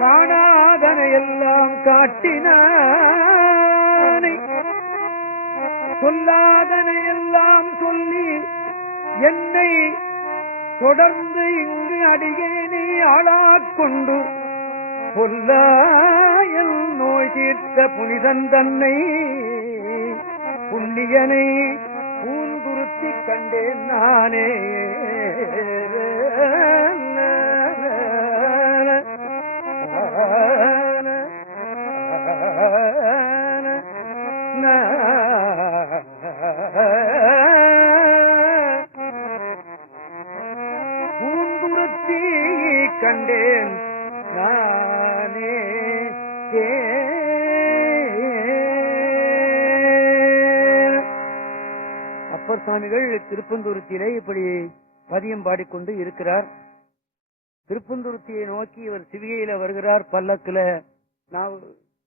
காணாதனை எல்லாம் காட்டினானை சொல்லாதனை எல்லாம் சொல்லி என்னை தொடர்ந்து இங்கு அடியேனை ஆளாக்கொண்டு பொல்லாயல் நோய் தீர்த்த புனிதன் தன்னை புண்ணியனை பூந்துருத்தி கண்டேன் நானே. பூந்துருத்தி கண்டேன் நானே. அப்பர் சுவாமிகள் திருப்பந்துருத்தியிலே இப்படி பதியம் பாடிக்கொண்டு இருக்கிறார். திருப்பந்துருத்தியை நோக்கி இவர் சிவிகையில வருகிறார். பல்லக்குல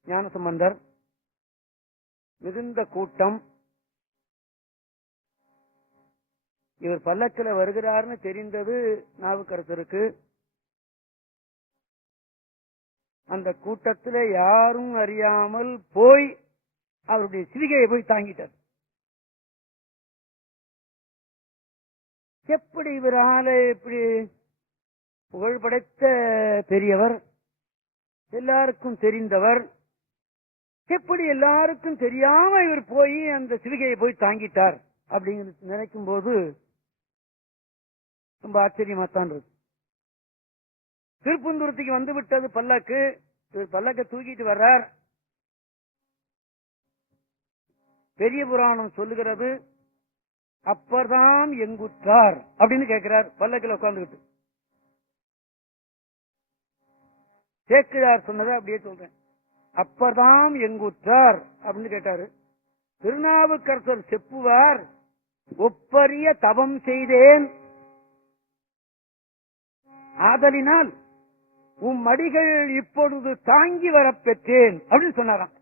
ஞானசம்பந்தர், மிகுந்த கூட்டம். இவர் பல்லக்கில வருகிறார்னு தெரிந்தது நாவுக்கரசருக்கு. அந்த கூட்டத்தில் யாரும் அறியாமல் போய் அவருடைய சிவிகையை போய் தாங்கிட்டார். எப்படி இவரால இப்படி புகழ் படைத்த பெரியவர், எல்லாருக்கும் தெரிந்தவர், எப்படி எல்லாருக்கும் தெரியாம இவர் போய் அந்த சிவிகையை போய் தாங்கிட்டார் அப்படிங்கிறது நினைக்கும் போது ரொம்ப ஆச்சரியமாத்தான் இருக்கு. திருப்பந்துருத்திக்கு வந்து விட்டது பல்லக்கு. இவர் பல்லக்க தூக்கிட்டு வர்றார். பெரிய புராணம் சொல்லுகிறது, அப்பர்தான் எங்குற்றார் அப்படின்னு கேட்கிறார். பல்லக்கில் உட்கார்ந்துகிட்டு சேக்கிழார் சொன்னதை அப்படியே சொல்றேன். அப்பர்தான் எங்குற்றார் அப்படின்னு கேட்டாரு. திருநாவுக்கரசர் செப்புவார், ஒப்பரிய தவம் செய்தேன், ஆதலினால் உம் மடிகள் இப்பொழுது தாங்கி வரப் பெற்றேன் அப்படின்னு சொன்னாராம்.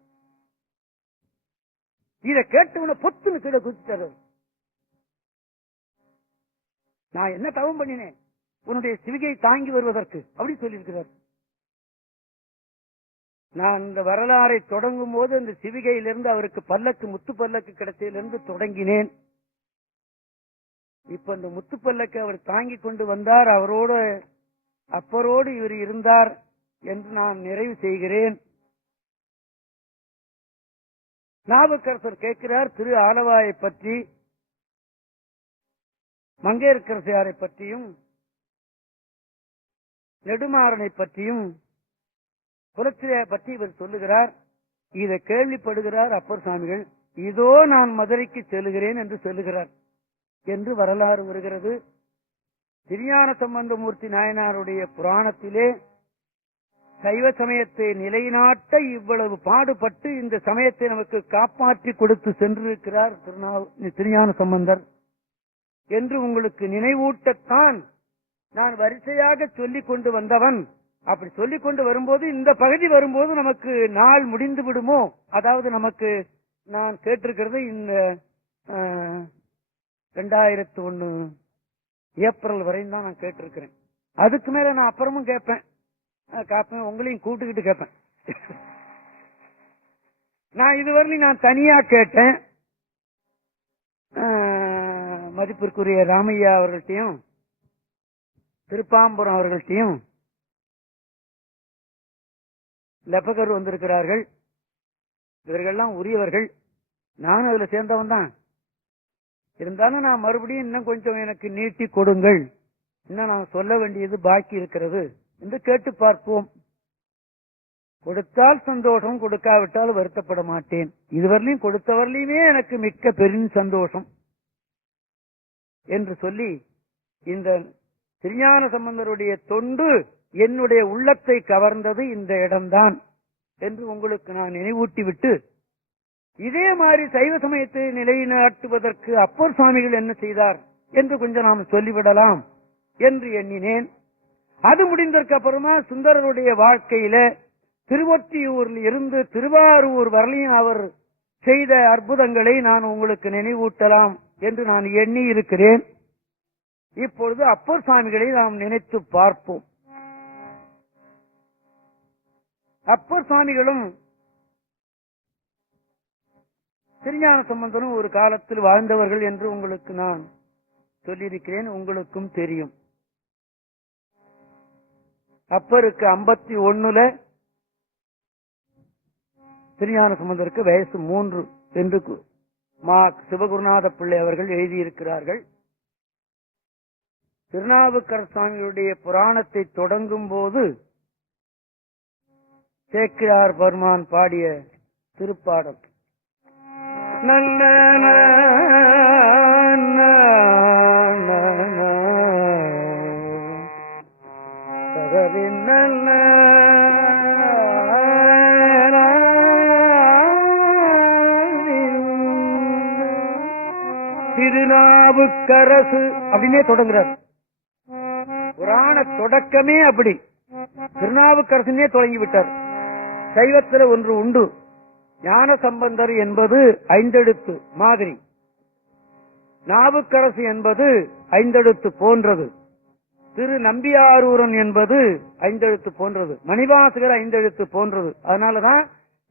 இதை கேட்டவன பொத்துன்னு கீழே குதிச்சாரு. நான் என்ன தவம் பண்ணினேன் உன்னுடைய சிவிகை தாங்கி வருவதற்கு அப்படி சொல்லியிருக்கிறார். நான் இந்த வரலாறை தொடங்கும் போது அந்த சிவிகையிலிருந்து அவருக்கு பல்லக்கு முத்து பல்லக்கு கிடைச்சதிலிருந்து தொடங்கினேன். இப்ப இந்த முத்து பல்லக்கு அவர் தாங்கி கொண்டு வந்தார், அவரோடு அப்பரோடு இவர் இருந்தார் என்று நான் நிறைவு செய்கிறேன். நாவுக்கரசர் கேட்கிறார் திரு ஆலவாயை பற்றி, மங்கையர்க்கரசியாரை பற்றியும் நெடுமாறனை பற்றியும் புரட்சியை பற்றி இவர் சொல்லுகிறார். இதை கேள்விப்படுகிறார் அப்பர் சுவாமிகள். இதோ நான் மதுரைக்கு செல்லுகிறேன் என்று சொல்லுகிறார் என்று வரலாறு வருகிறது. திருஞான சம்பந்தமூர்த்தி நாயனாருடைய புராணத்திலே சைவ சமயத்தை நிலைநாட்ட இவ்வளவு பாடுபட்டு இந்த சமயத்தை நமக்கு காப்பாற்றி கொடுத்து சென்றிருக்கிறார் திருஞான சம்பந்தர் என்று உங்களுக்கு நினைவூட்டத்தான் நான் வரிசையாக சொல்லிக் கொண்டு வந்தவன். அப்படி சொல்லிக் கொண்டு வரும்போது இந்த பகுதி வரும்போது நமக்கு நாள் முடிந்து விடுமோ, அதாவது நமக்கு நான் கேட்டிருக்கிறது இந்த 2001 ஏப்ரல் வரையும் தான் நான் கேட்டிருக்கிறேன். அதுக்கு மேல நான் அப்புறமும் கேட்பேன், உங்களையும் கூட்டுக்கிட்டு கேட்பேன். நான் இதுவரையிலும் நான் தனியா கேட்டேன். மதிப்பிற்குரிய ராமையா அவர்கள்ட்டையும் திருப்பாம்புரம் அவர்கள்ட்டையும் லெபகர் வந்திருக்கிறார்கள். இவர்கள்லாம் உரியவர்கள். நானும் அதுல சேர்ந்தவன் தான். இருந்தாலும் நான் மறுபடியும் இன்னும் கொஞ்சம் எனக்கு நீட்டி கொடுங்கள், இன்னும் நான் சொல்ல வேண்டியது பாக்கி இருக்கிறது என்று கேட்டு பார்ப்போம். கொடுத்தால் சந்தோஷம், கொடுக்காவிட்டால் வருத்தப்பட மாட்டேன். இதுவரையிலும் கொடுத்தவரையிலுமே எனக்கு மிக்க பெரும் சந்தோஷம் என்று சொல்லி இந்த திருஞான சம்பந்தருடைய தொண்டு என்னுடைய உள்ளத்தை கவர்ந்தது இந்த இடம்தான் என்று உங்களுக்கு நான் நினைவூட்டி விட்டு, இதே மாதிரி சைவ சமயத்தை நிலைநாட்டுவதற்கு அப்பர் சுவாமிகள் என்ன செய்தார் என்று கொஞ்சம் நாம் சொல்லிவிடலாம் என்று எண்ணினேன். அது முடிந்ததற்கு அப்புறமா சுந்தரருடைய வாழ்க்கையில திருவொற்றியூரில் இருந்து திருவாரூர் வரலையும் அவர் செய்த அற்புதங்களை நான் உங்களுக்கு நினைவூட்டலாம் என்று நான் எண்ணி இருக்கிறேன். இப்பொழுது அப்பர் சுவாமிகளை நாம் நினைத்து பார்ப்போம். அப்பர் சுவாமிகளும் திருஞான சம்பந்தரும் ஒரு காலத்தில் வாழ்ந்தவர்கள் என்று உங்களுக்கு நான் சொல்லியிருக்கிறேன், உங்களுக்கும் தெரியும். அப்பருக்கு 51 திருஞான சம்பந்தருக்கு வயசு 3 என்று சிவகுருநாத பிள்ளை அவர்கள் எழுதியிருக்கிறார்கள். திருநாவுக்கரசு சுவாமிகளுடைய புராணத்தை தொடங்கும் போது சேக்கிழார் பெருமான் பாடிய திருப்பாடல் நல்ல திருநாவுக்கரசு அப்படின்னே தொடங்குறார். புராண தொடக்கமே அப்படி திருநாவுக்கரசுனே தொடங்கிவிட்டார். சைவத்தில் ஒன்று உண்டு, ஞான சம்பந்தர் என்பது 5 எழுத்து மாதிரி, நாவுக்கரசு என்பது 5 எழுத்து போன்றது, திரு நம்பியாரூரன் என்பது 5 எழுத்து போன்றது, மணிவாசகர் 5 எழுத்து போன்றது. அதனாலதான்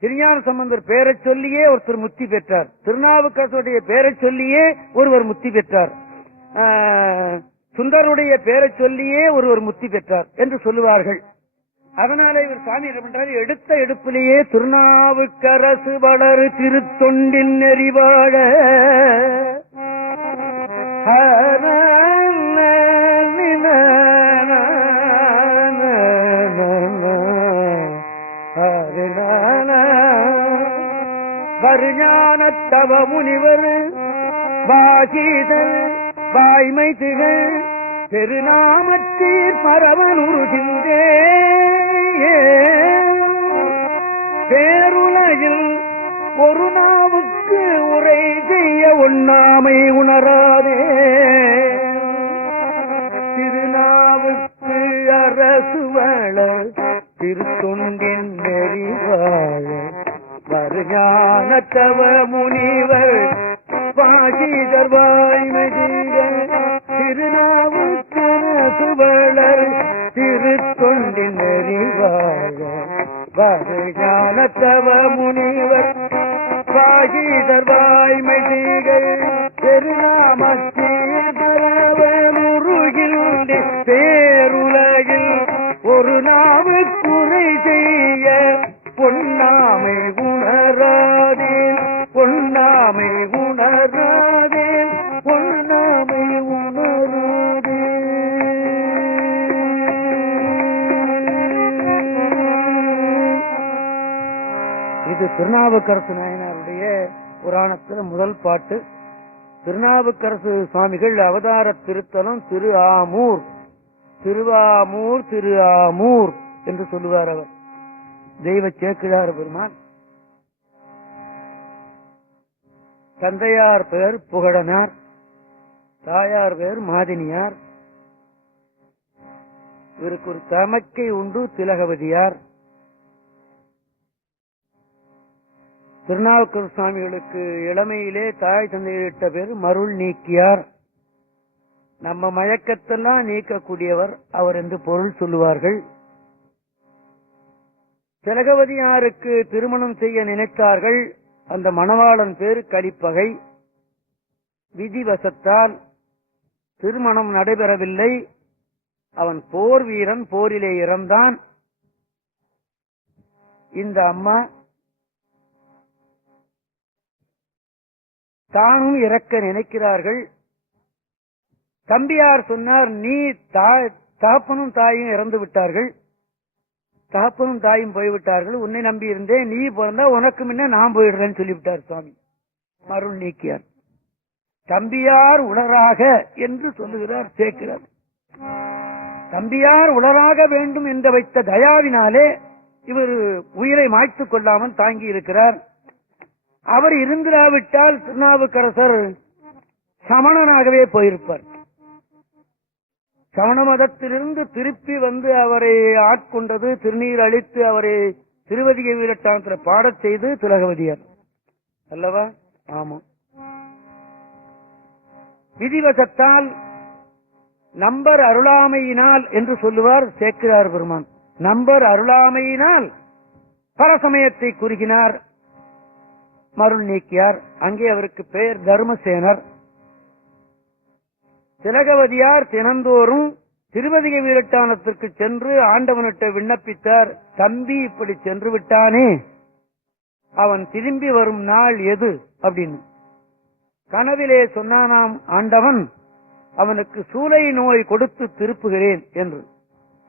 திருஞான சம்பந்தர் பேரை சொல்லியே ஒருத்தர் முத்தி பெற்றார், திருநாவுக்கரசுடைய பேரை சொல்லியே ஒருவர் முத்தி பெற்றார், சுந்தருடைய பேரை சொல்லியே ஒருவர் முத்தி பெற்றார் என்று சொல்லுவார்கள். அதனால இவர் சாமி என்ன பண்றாரு, எடுத்த எடுப்பிலேயே திருநாவுக்கரசு வளரு திருத்தொண்டின் நெறிவாழ வருஞான தவ முனிவர் வாகீதர் வாய்மை திகழ் திருநாமத்தீர் பரவனுருகின்றே பேருலகில் ஒரு நாவுக்கு உரை செய்ய ஒண்ணாமை உணராதே திருநாவுக்கு அரசு வள திருநாவுக்கரசுவளர் திருத்தொண்டின் நெறிவாழ ஞானத்தவ முனிவர் காகிதர் வாய்மை தீகள் பெருநாமத்தில் பரவலுருகின்ற பேருலகில் ஒரு நாவு குறை செய்ய பொன்னாமை உணராதேன் பொன்னாமை உணராதேன் பொன்னாமை உணராதே. இது திருநாவுக்கரசு நாயனாருடைய புராணத்துல முதல் பாட்டு. திருநாவுக்கரசு சுவாமிகள் அவதார திருத்தலம் திரு ஆமூர், திருவாமூர், திரு ஆமூர் என்று சொல்லுவார். அவர் தெய்வ சேக்கிழார் பெருமான். தந்தையார் பெயர் புகழனார், தாயார் பெயர் மாதினியார். இவருக்கு ஒரு தமக்கை உண்டு, திலகவதியார். திருநாவுக்கரசு சுவாமிகளுக்கு இளமையிலே தாய் தந்தையிட்ட பேர் மருள் நீக்கியார். நம்ம மயக்கத்தெல்லாம் நீக்கக்கூடியவர் அவர் என்று பொருள் சொல்லுவார்கள். திலகவதியாருக்கு திருமணம் செய்ய நினைத்தார்கள். அந்த மணவாளன் பேரு கலிப்பகை. விதிவசத்தால் திருமணம் நடைபெறவில்லை. அவன் போர் வீரன், போரிலே இறந்தான். இந்த அம்மா தானும் இறக்க நினைக்கிறார்கள். தம்பியார் சொன்னார், நீ தகப்பனும் தாயும் இறந்து விட்டார்கள், தகப்பனும் தாயும் போய்விட்டார்கள், உன்னை நம்பி இருந்தேன், நீ பிறந்தா உனக்கு முன்ன நான் போயிடுறேன்னு சொல்லிவிட்டார் சுவாமி மருள் நீக்கியார். தம்பியார் உளராக என்று சொல்லுகிறார் சேர்க்கிறார். தம்பியார் உளராக வேண்டும் என்று வைத்த தயாவினாலே இவர் உயிரை மாய்த்துக் கொள்ளாமல் தாங்கி இருக்கிறார். அவர் இருந்திராவிட்டால் திருநாவுக்கரசர் சமணனாகவே போயிருப்பார். சமண மதத்திலிருந்து திருப்பி வந்து அவரை ஆட்கொண்டது, திருநீர் அளித்து அவரை திருவதிகை வீரட்டானத்தில் பாடச் செய்து திலகவதியார் அல்லவா? ஆமா. விதிவசத்தால் நம்பர் அருளாமையினால் என்று சொல்லுவார் சேக்கிழார் பெருமான். நம்பர் அருளாமையினால் பரசமயத்தை குறுகினார் மருள் நீக்கியார். அங்கே அவருக்கு பெயர் தர்மசேனர். திலகவதியார் தினந்தோறும் திருவதிகை வீரட்டானத்திற்கு சென்று ஆண்டவனிட்ட விண்ணப்பித்தார். தம்பி இப்படி சென்று விட்டானே, அவன் திரும்பி வரும் நாள் எது அப்படின்னு. கனவிலே சொன்னானாம் ஆண்டவன், அவனுக்கு சூலை நோய் கொடுத்து திருப்புகிறேன் என்று.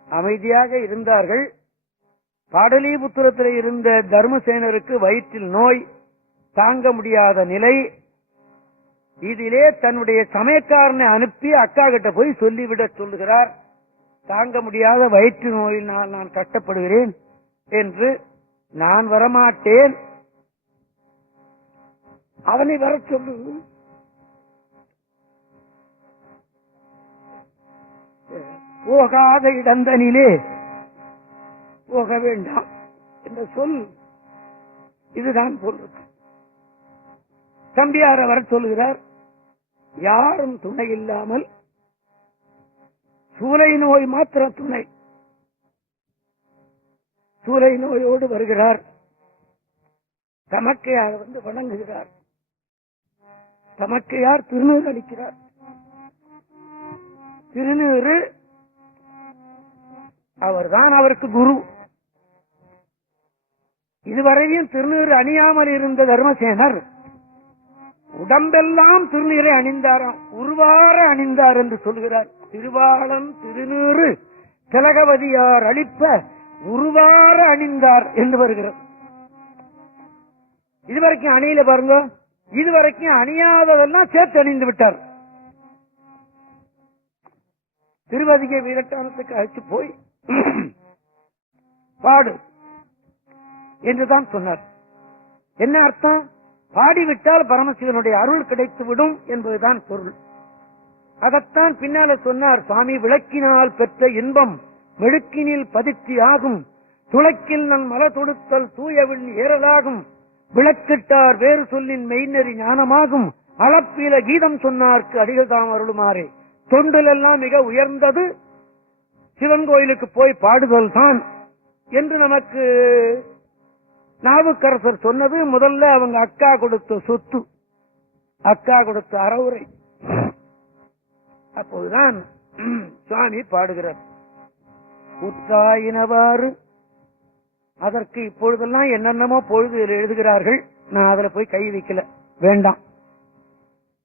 அமைதியாக இருந்தார்கள். பாடலிபுத்திரத்தில் இருந்த தர்மசேனருக்கு வயிற்றில் நோய், தாங்க முடியாத நிலை. இதிலே தன்னுடைய சமயக்காரனை அனுப்பி அக்கா கிட்ட போய் சொல்லிவிட சொல்லுகிறார், தாங்க முடியாத வயிற்று நோயினால் நான் கஷ்டப்படுகிறேன் என்று. நான் வரமாட்டேன், அவனை வர சொல்லு. போகாத இடந்தனிலே போக வேண்டாம் என்ற சொல் இதுதான் பொருள். தம்பியார் வர சொல்லுகிறார். யாரும் துணை இல்லாமல் சூலை நோய் மாத்திர துணை. சூலை நோயோடு வருகிறார். தமக்கையார் வந்து வணங்குகிறார். தமக்கையார் திருநூறு அளிக்கிறார். திருநூறு அவர்தான் அவருக்கு குரு. இதுவரையும் திருநூறு அணியாமல் இருந்த தர்மசேனர் உடம்பெல்லாம் திருநீரை அணிந்தாராம், உருவார அணிந்தார் என்று சொல்கிறார். திருவாளன் திருநீறு திலகவதியார் அளிப்ப உருவார அணிந்தார் என்று வருகிறது. இதுவரைக்கும் அணியில பாருங்க, இதுவரைக்கும் அணியாததெல்லாம் சேர்த்து அணிந்து விட்டார். திருவதிகை வீரட்டானத்துக்கு அழைச்சு போய் பாடு என்றுதான் சொன்னார். என்ன அர்த்தம்? பாடிவிட்டால் பரமசிவனுடைய அருள் கிடைத்துவிடும் என்பதுதான் பொருள். அதத்தான் பின்னால சொன்னார் சுவாமி, விளக்கினால் பெற்ற இன்பம் மெழுக்கினில் பதிர்ச்சி ஆகும், துளக்கில் நன் மல தொடுத்தல் தூயவின் ஏறலாகும், விளக்கிட்டார் வேறு சொல்லின் மெய்நெறி ஞானமாகும், அளப்பில கீதம் சொன்னார்க்கு அடிகள் தாம் அருளுமாறே. தொண்டில் எல்லாம் மிக உயர்ந்தது சிவன் கோயிலுக்கு போய் பாடுதல் தான் என்று நமக்கு நாவுக்கரசர் சொன்னது முதல்ல அவங்க அக்கா கொடுத்த சொத்து, அக்கா கொடுத்த அறவுரை. அப்போதுதான் சுவாமி பாடுகிறார். உற்றாயினவாறு, அதற்கு இப்பொழுதெல்லாம் என்னென்னமோ பொழுது எழுதுகிறார்கள், நான் அதுல போய் கை வைக்கல, வேண்டாம்.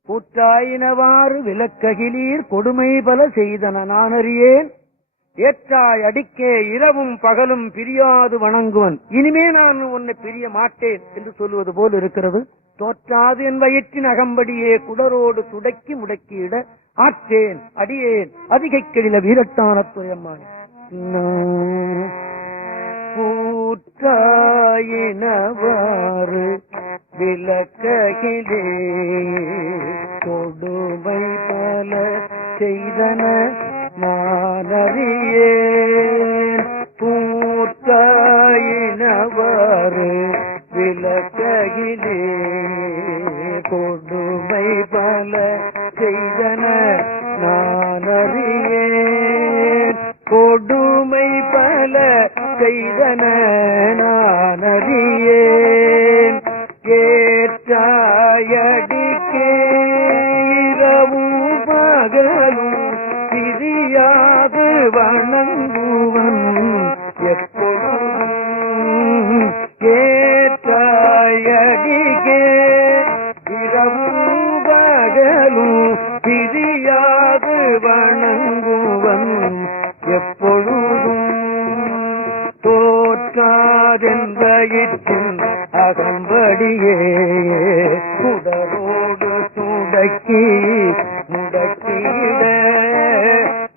கூற்றாயினவாறு விலக்ககிலீர் கொடுமை பல செய்தன நான் அறியேன், ஏற்றாய் அடிக்கே இரவும் பகலும் பிரியாது வணங்குவன், இனிமே நான் உன்னை பிரிய மாட்டேன் என்று சொல்லுவது போல் இருக்கிறது. தோற்றாது என் வயிற்றின் அகம்படியே குடரோடு துடக்கி முடக்கியிட ஆற்றேன் அடியேன் அதிகைக்கெழில வீரட்டான துயம்மானே. கூற்றாயினவாறு விலக்ககிலே கொடுமை பல செய்தன நான் அறியேன், கூற்றாயினவாறு விலக்ககிலே கொடுமை பல செய்தன நான் அறியேன், கொடுமை பல செய்தன நான் அறியேன், ஏற்றாயடிக்கே இரவும் பகலும் பிரியாது வணங்குவன் எப்பொழுதும், ஏற்றாயடிக்கே இரவும் பகலும் பிரியாது வணங்குவன் எப்பொழுதும், தோற்றாதென்பயிற்றின் அகம்படியே குடரோடு துடக்கி முடக்கிட,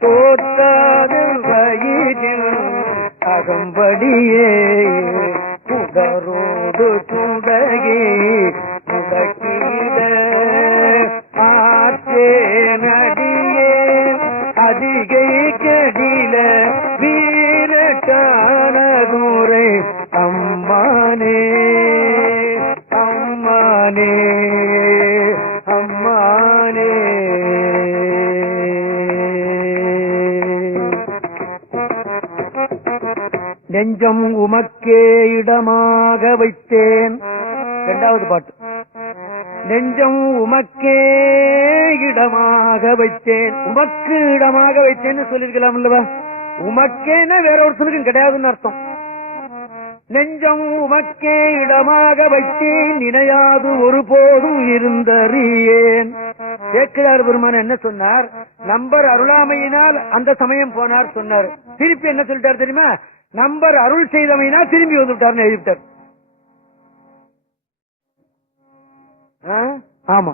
தோற்றாதென்பயிற்றின் அகம்படியே குடரோடு துடகி முடக்கிட, ஆற்றே நடியே அதிகை கடில வீரட்டானதுரை அம்மானே அம்மானே அம்மானே. நெஞ்சம் உமக்கே இடமாக வைத்தேன், இரண்டாவது பாட்டு. நெஞ்சம் உமக்கே இடமாக வைத்தேன், உமக்கு இடமாக வைத்தேன்னு சொல்லிருக்கலாம் அல்லவா? உமக்கேன்னா வேற ஒருத்தருக்கும் கிடையாதுன்னு அர்த்தம். நெஞ்சம் உமக்கே இடமாக வைத்தேன் நினையாது ஒருபோதும் இருந்தறியேன். சேக்கிழார் பெருமான் என்ன சொன்னார்? நம்பர் அருளாமையினால் அந்த சமயம் போனார் சொன்னார். திருப்பி என்ன சொல்லிட்டார் தெரியுமா? நம்பர் அருள் செய்தமையினால் திரும்பி வந்துட்டார்னு எழுதிட்டார். ஆமா,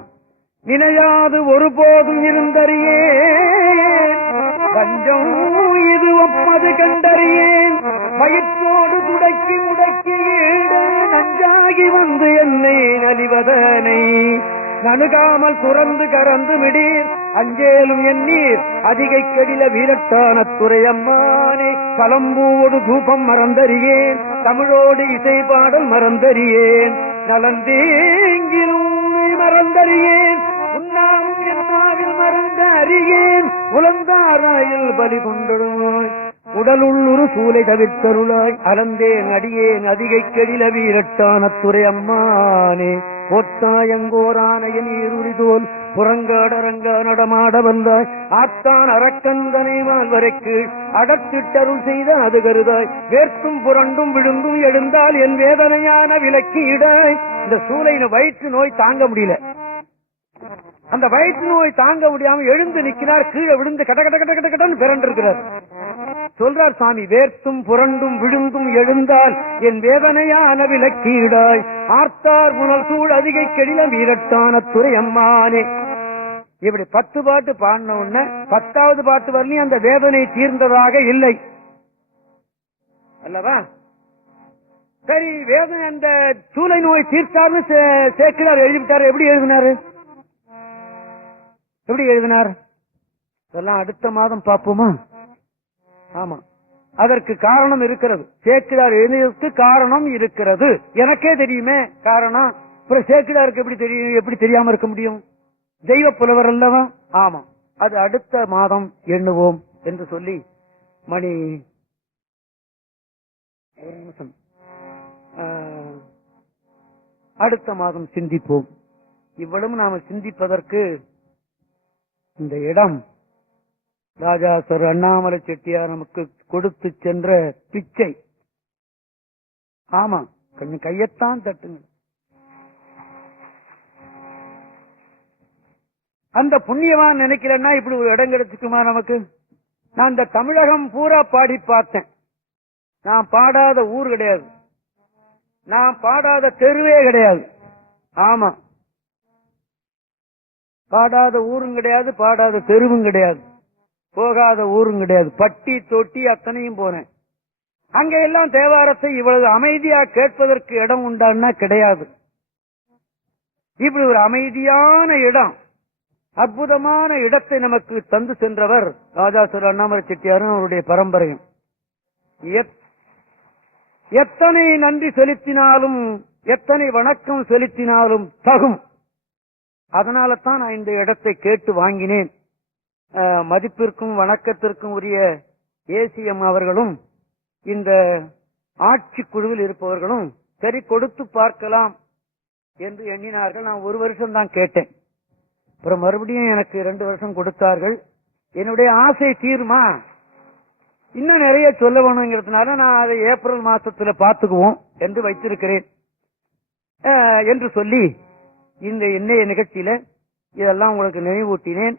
நினையாது ஒருபோதும் இருந்தறியேன், கஞ்சம் இது ஒப்பது கண்டறியேன், வயிற்றோடு துடக்கி முடக்கி ஈட நஞ்சாகி வந்து என்னை நலிவதனை நணுகாமல் துறந்து கறந்து விடீர் அஞ்சேலும் எண்ணீர் அதிகை கடில வீரட்டான துறையம்மானே. கலம்பூவோடு தூபம் மறந்தறியேன், தமிழோடு இசை பாடல் மறந்தறியேன், நலந்தேங்கிலும் மறந்தறியேன், உன்னாமும் என்னாவில் மறந்த அறியேன், உலந்தாராயில் பலி கொண்டடுவாய் உடலுள்ளொரு சூலை தவிர்த்தருளாய் அலந்தேன் அடியேன் அதிகை கெடில வீரட்டான துறை அம்மானே. போத்தாயங்கோரானையின் ஈருரிதோல் புறங்காடரங்க நடமாட வந்தாய், ஆத்தான் அரக்கந்தனை மால்வரைக்கு அடத்திட்டருள் செய்த அது கருதாய், வேர்த்தும் புரண்டும் விழுந்தும் எழுந்தால் என் வேதனையான விலக்கி இடாய். இந்த சூளையின வயிற்று நோய் தாங்க முடியல, அந்த வயிற்று நோய் தாங்க முடியாம எழுந்து நிற்கிறார், கீழே விழுந்து கட கட கட கட கடன்னு பிறண்டு இருக்கிறார். சொல்றார் சாமி, வேர்த்தும் புரண்டும் விழுந்தும் எழுந்தால் என் வேதனையான விலக்கீடாய், ஆர்த்தார் புனல் சூழ் அதிகை கெடில வீரட்டான துறை அம்மானே. இப்படி 10 பாட்டு பாடின உடனே 10வது பாட்டு வரலையும் அந்த வேதனை தீர்ந்ததாக இல்லை அல்லவா? சரி, வேதனை அந்த சூளை நோய் தீர்த்தார்னு சேக்கிழார் எழுதிவிட்டார். எப்படி எழுதினாரு? எப்படி எழுதினார்? இதெல்லாம் அடுத்த மாதம் பார்ப்போமா? ஆமா, அதற்கு காரணம் இருக்கிறது. சேக்கிழார் எழுதியதற்கு காரணம் இருக்கிறது. எனக்கே தெரியுமே காரணம். சேக்கிழாருக்கு எப்படி தெரியும்? எப்படி தெரியாம இருக்க முடியும்? தெய்வ புலவர் அல்லவா? ஆமா, அது அடுத்த மாதம் எண்ணுவோம் என்று சொல்லி மணி ஒரு நிமிஷம், அடுத்த மாதம் சிந்திப்போம். இவ்வளவு நாம சிந்திப்பதற்கு இந்த இடம் ராஜா சர் அண்ணாமலை செட்டியார் நமக்கு கொடுத்து சென்ற பிச்சை. ஆமா, கொஞ்சம் கையத்தான் தட்டுங்க. அந்த புண்ணியவான் நினைக்கலன்னா இப்படி ஒரு இடம் கிடைச்சுக்குமா நமக்கு? நான் இந்த தமிழகம் பூரா பாடி பார்த்தேன். நான் பாடாத ஊர் கிடையாது, நான் பாடாத தெருவே கிடையாது. ஆமா, பாடாத ஊரும் கிடையாது, பாடாத தெருவும் கிடையாது, போகாத ஊரும் கிடையாது. பட்டி தொட்டி அத்தனையும் போனேன். அங்க எல்லாம் தேவாரத்தை இவ்வளவு அமைதியா கேட்பதற்கு இடம் உண்டான்னா கிடையாது. இப்படி ஒரு அமைதியான இடம், அற்புதமான இடத்தை நமக்கு தந்து சென்றவர் ராஜா சர் அண்ணாமலை செட்டியாரும் அவருடைய பரம்பரையும். எத்தனை நன்றி செலுத்தினாலும், எத்தனை வணக்கம் செலுத்தினாலும் தகும். அதனால தான் நான் இந்த இடத்தை கேட்டு வாங்கினேன். மதிப்பிற்கும் வணக்கத்திற்கும் உரிய ஏசிஎம் அவர்களும் இந்த ஆட்சி குழுவில் இருப்பவர்களும் சரி கொடுத்து பார்க்கலாம் என்று எண்ணினார்கள். நான் ஒரு வருஷம் தான் கேட்டேன். அப்புறம் மறுபடியும் எனக்கு 2 வருஷம் கொடுத்தார்கள். என்னுடைய ஆசை தீருமா, இன்னும் நிறைய சொல்ல வேணுங்கிறதுனால நான் அதை ஏப்ரல் மாசத்துல பாத்துக்குவோம் என்று வைத்திருக்கிறேன் என்று சொல்லி இந்த இன்னைய நிகழ்ச்சியில இதெல்லாம் உங்களுக்கு நினைவூட்டினேன்.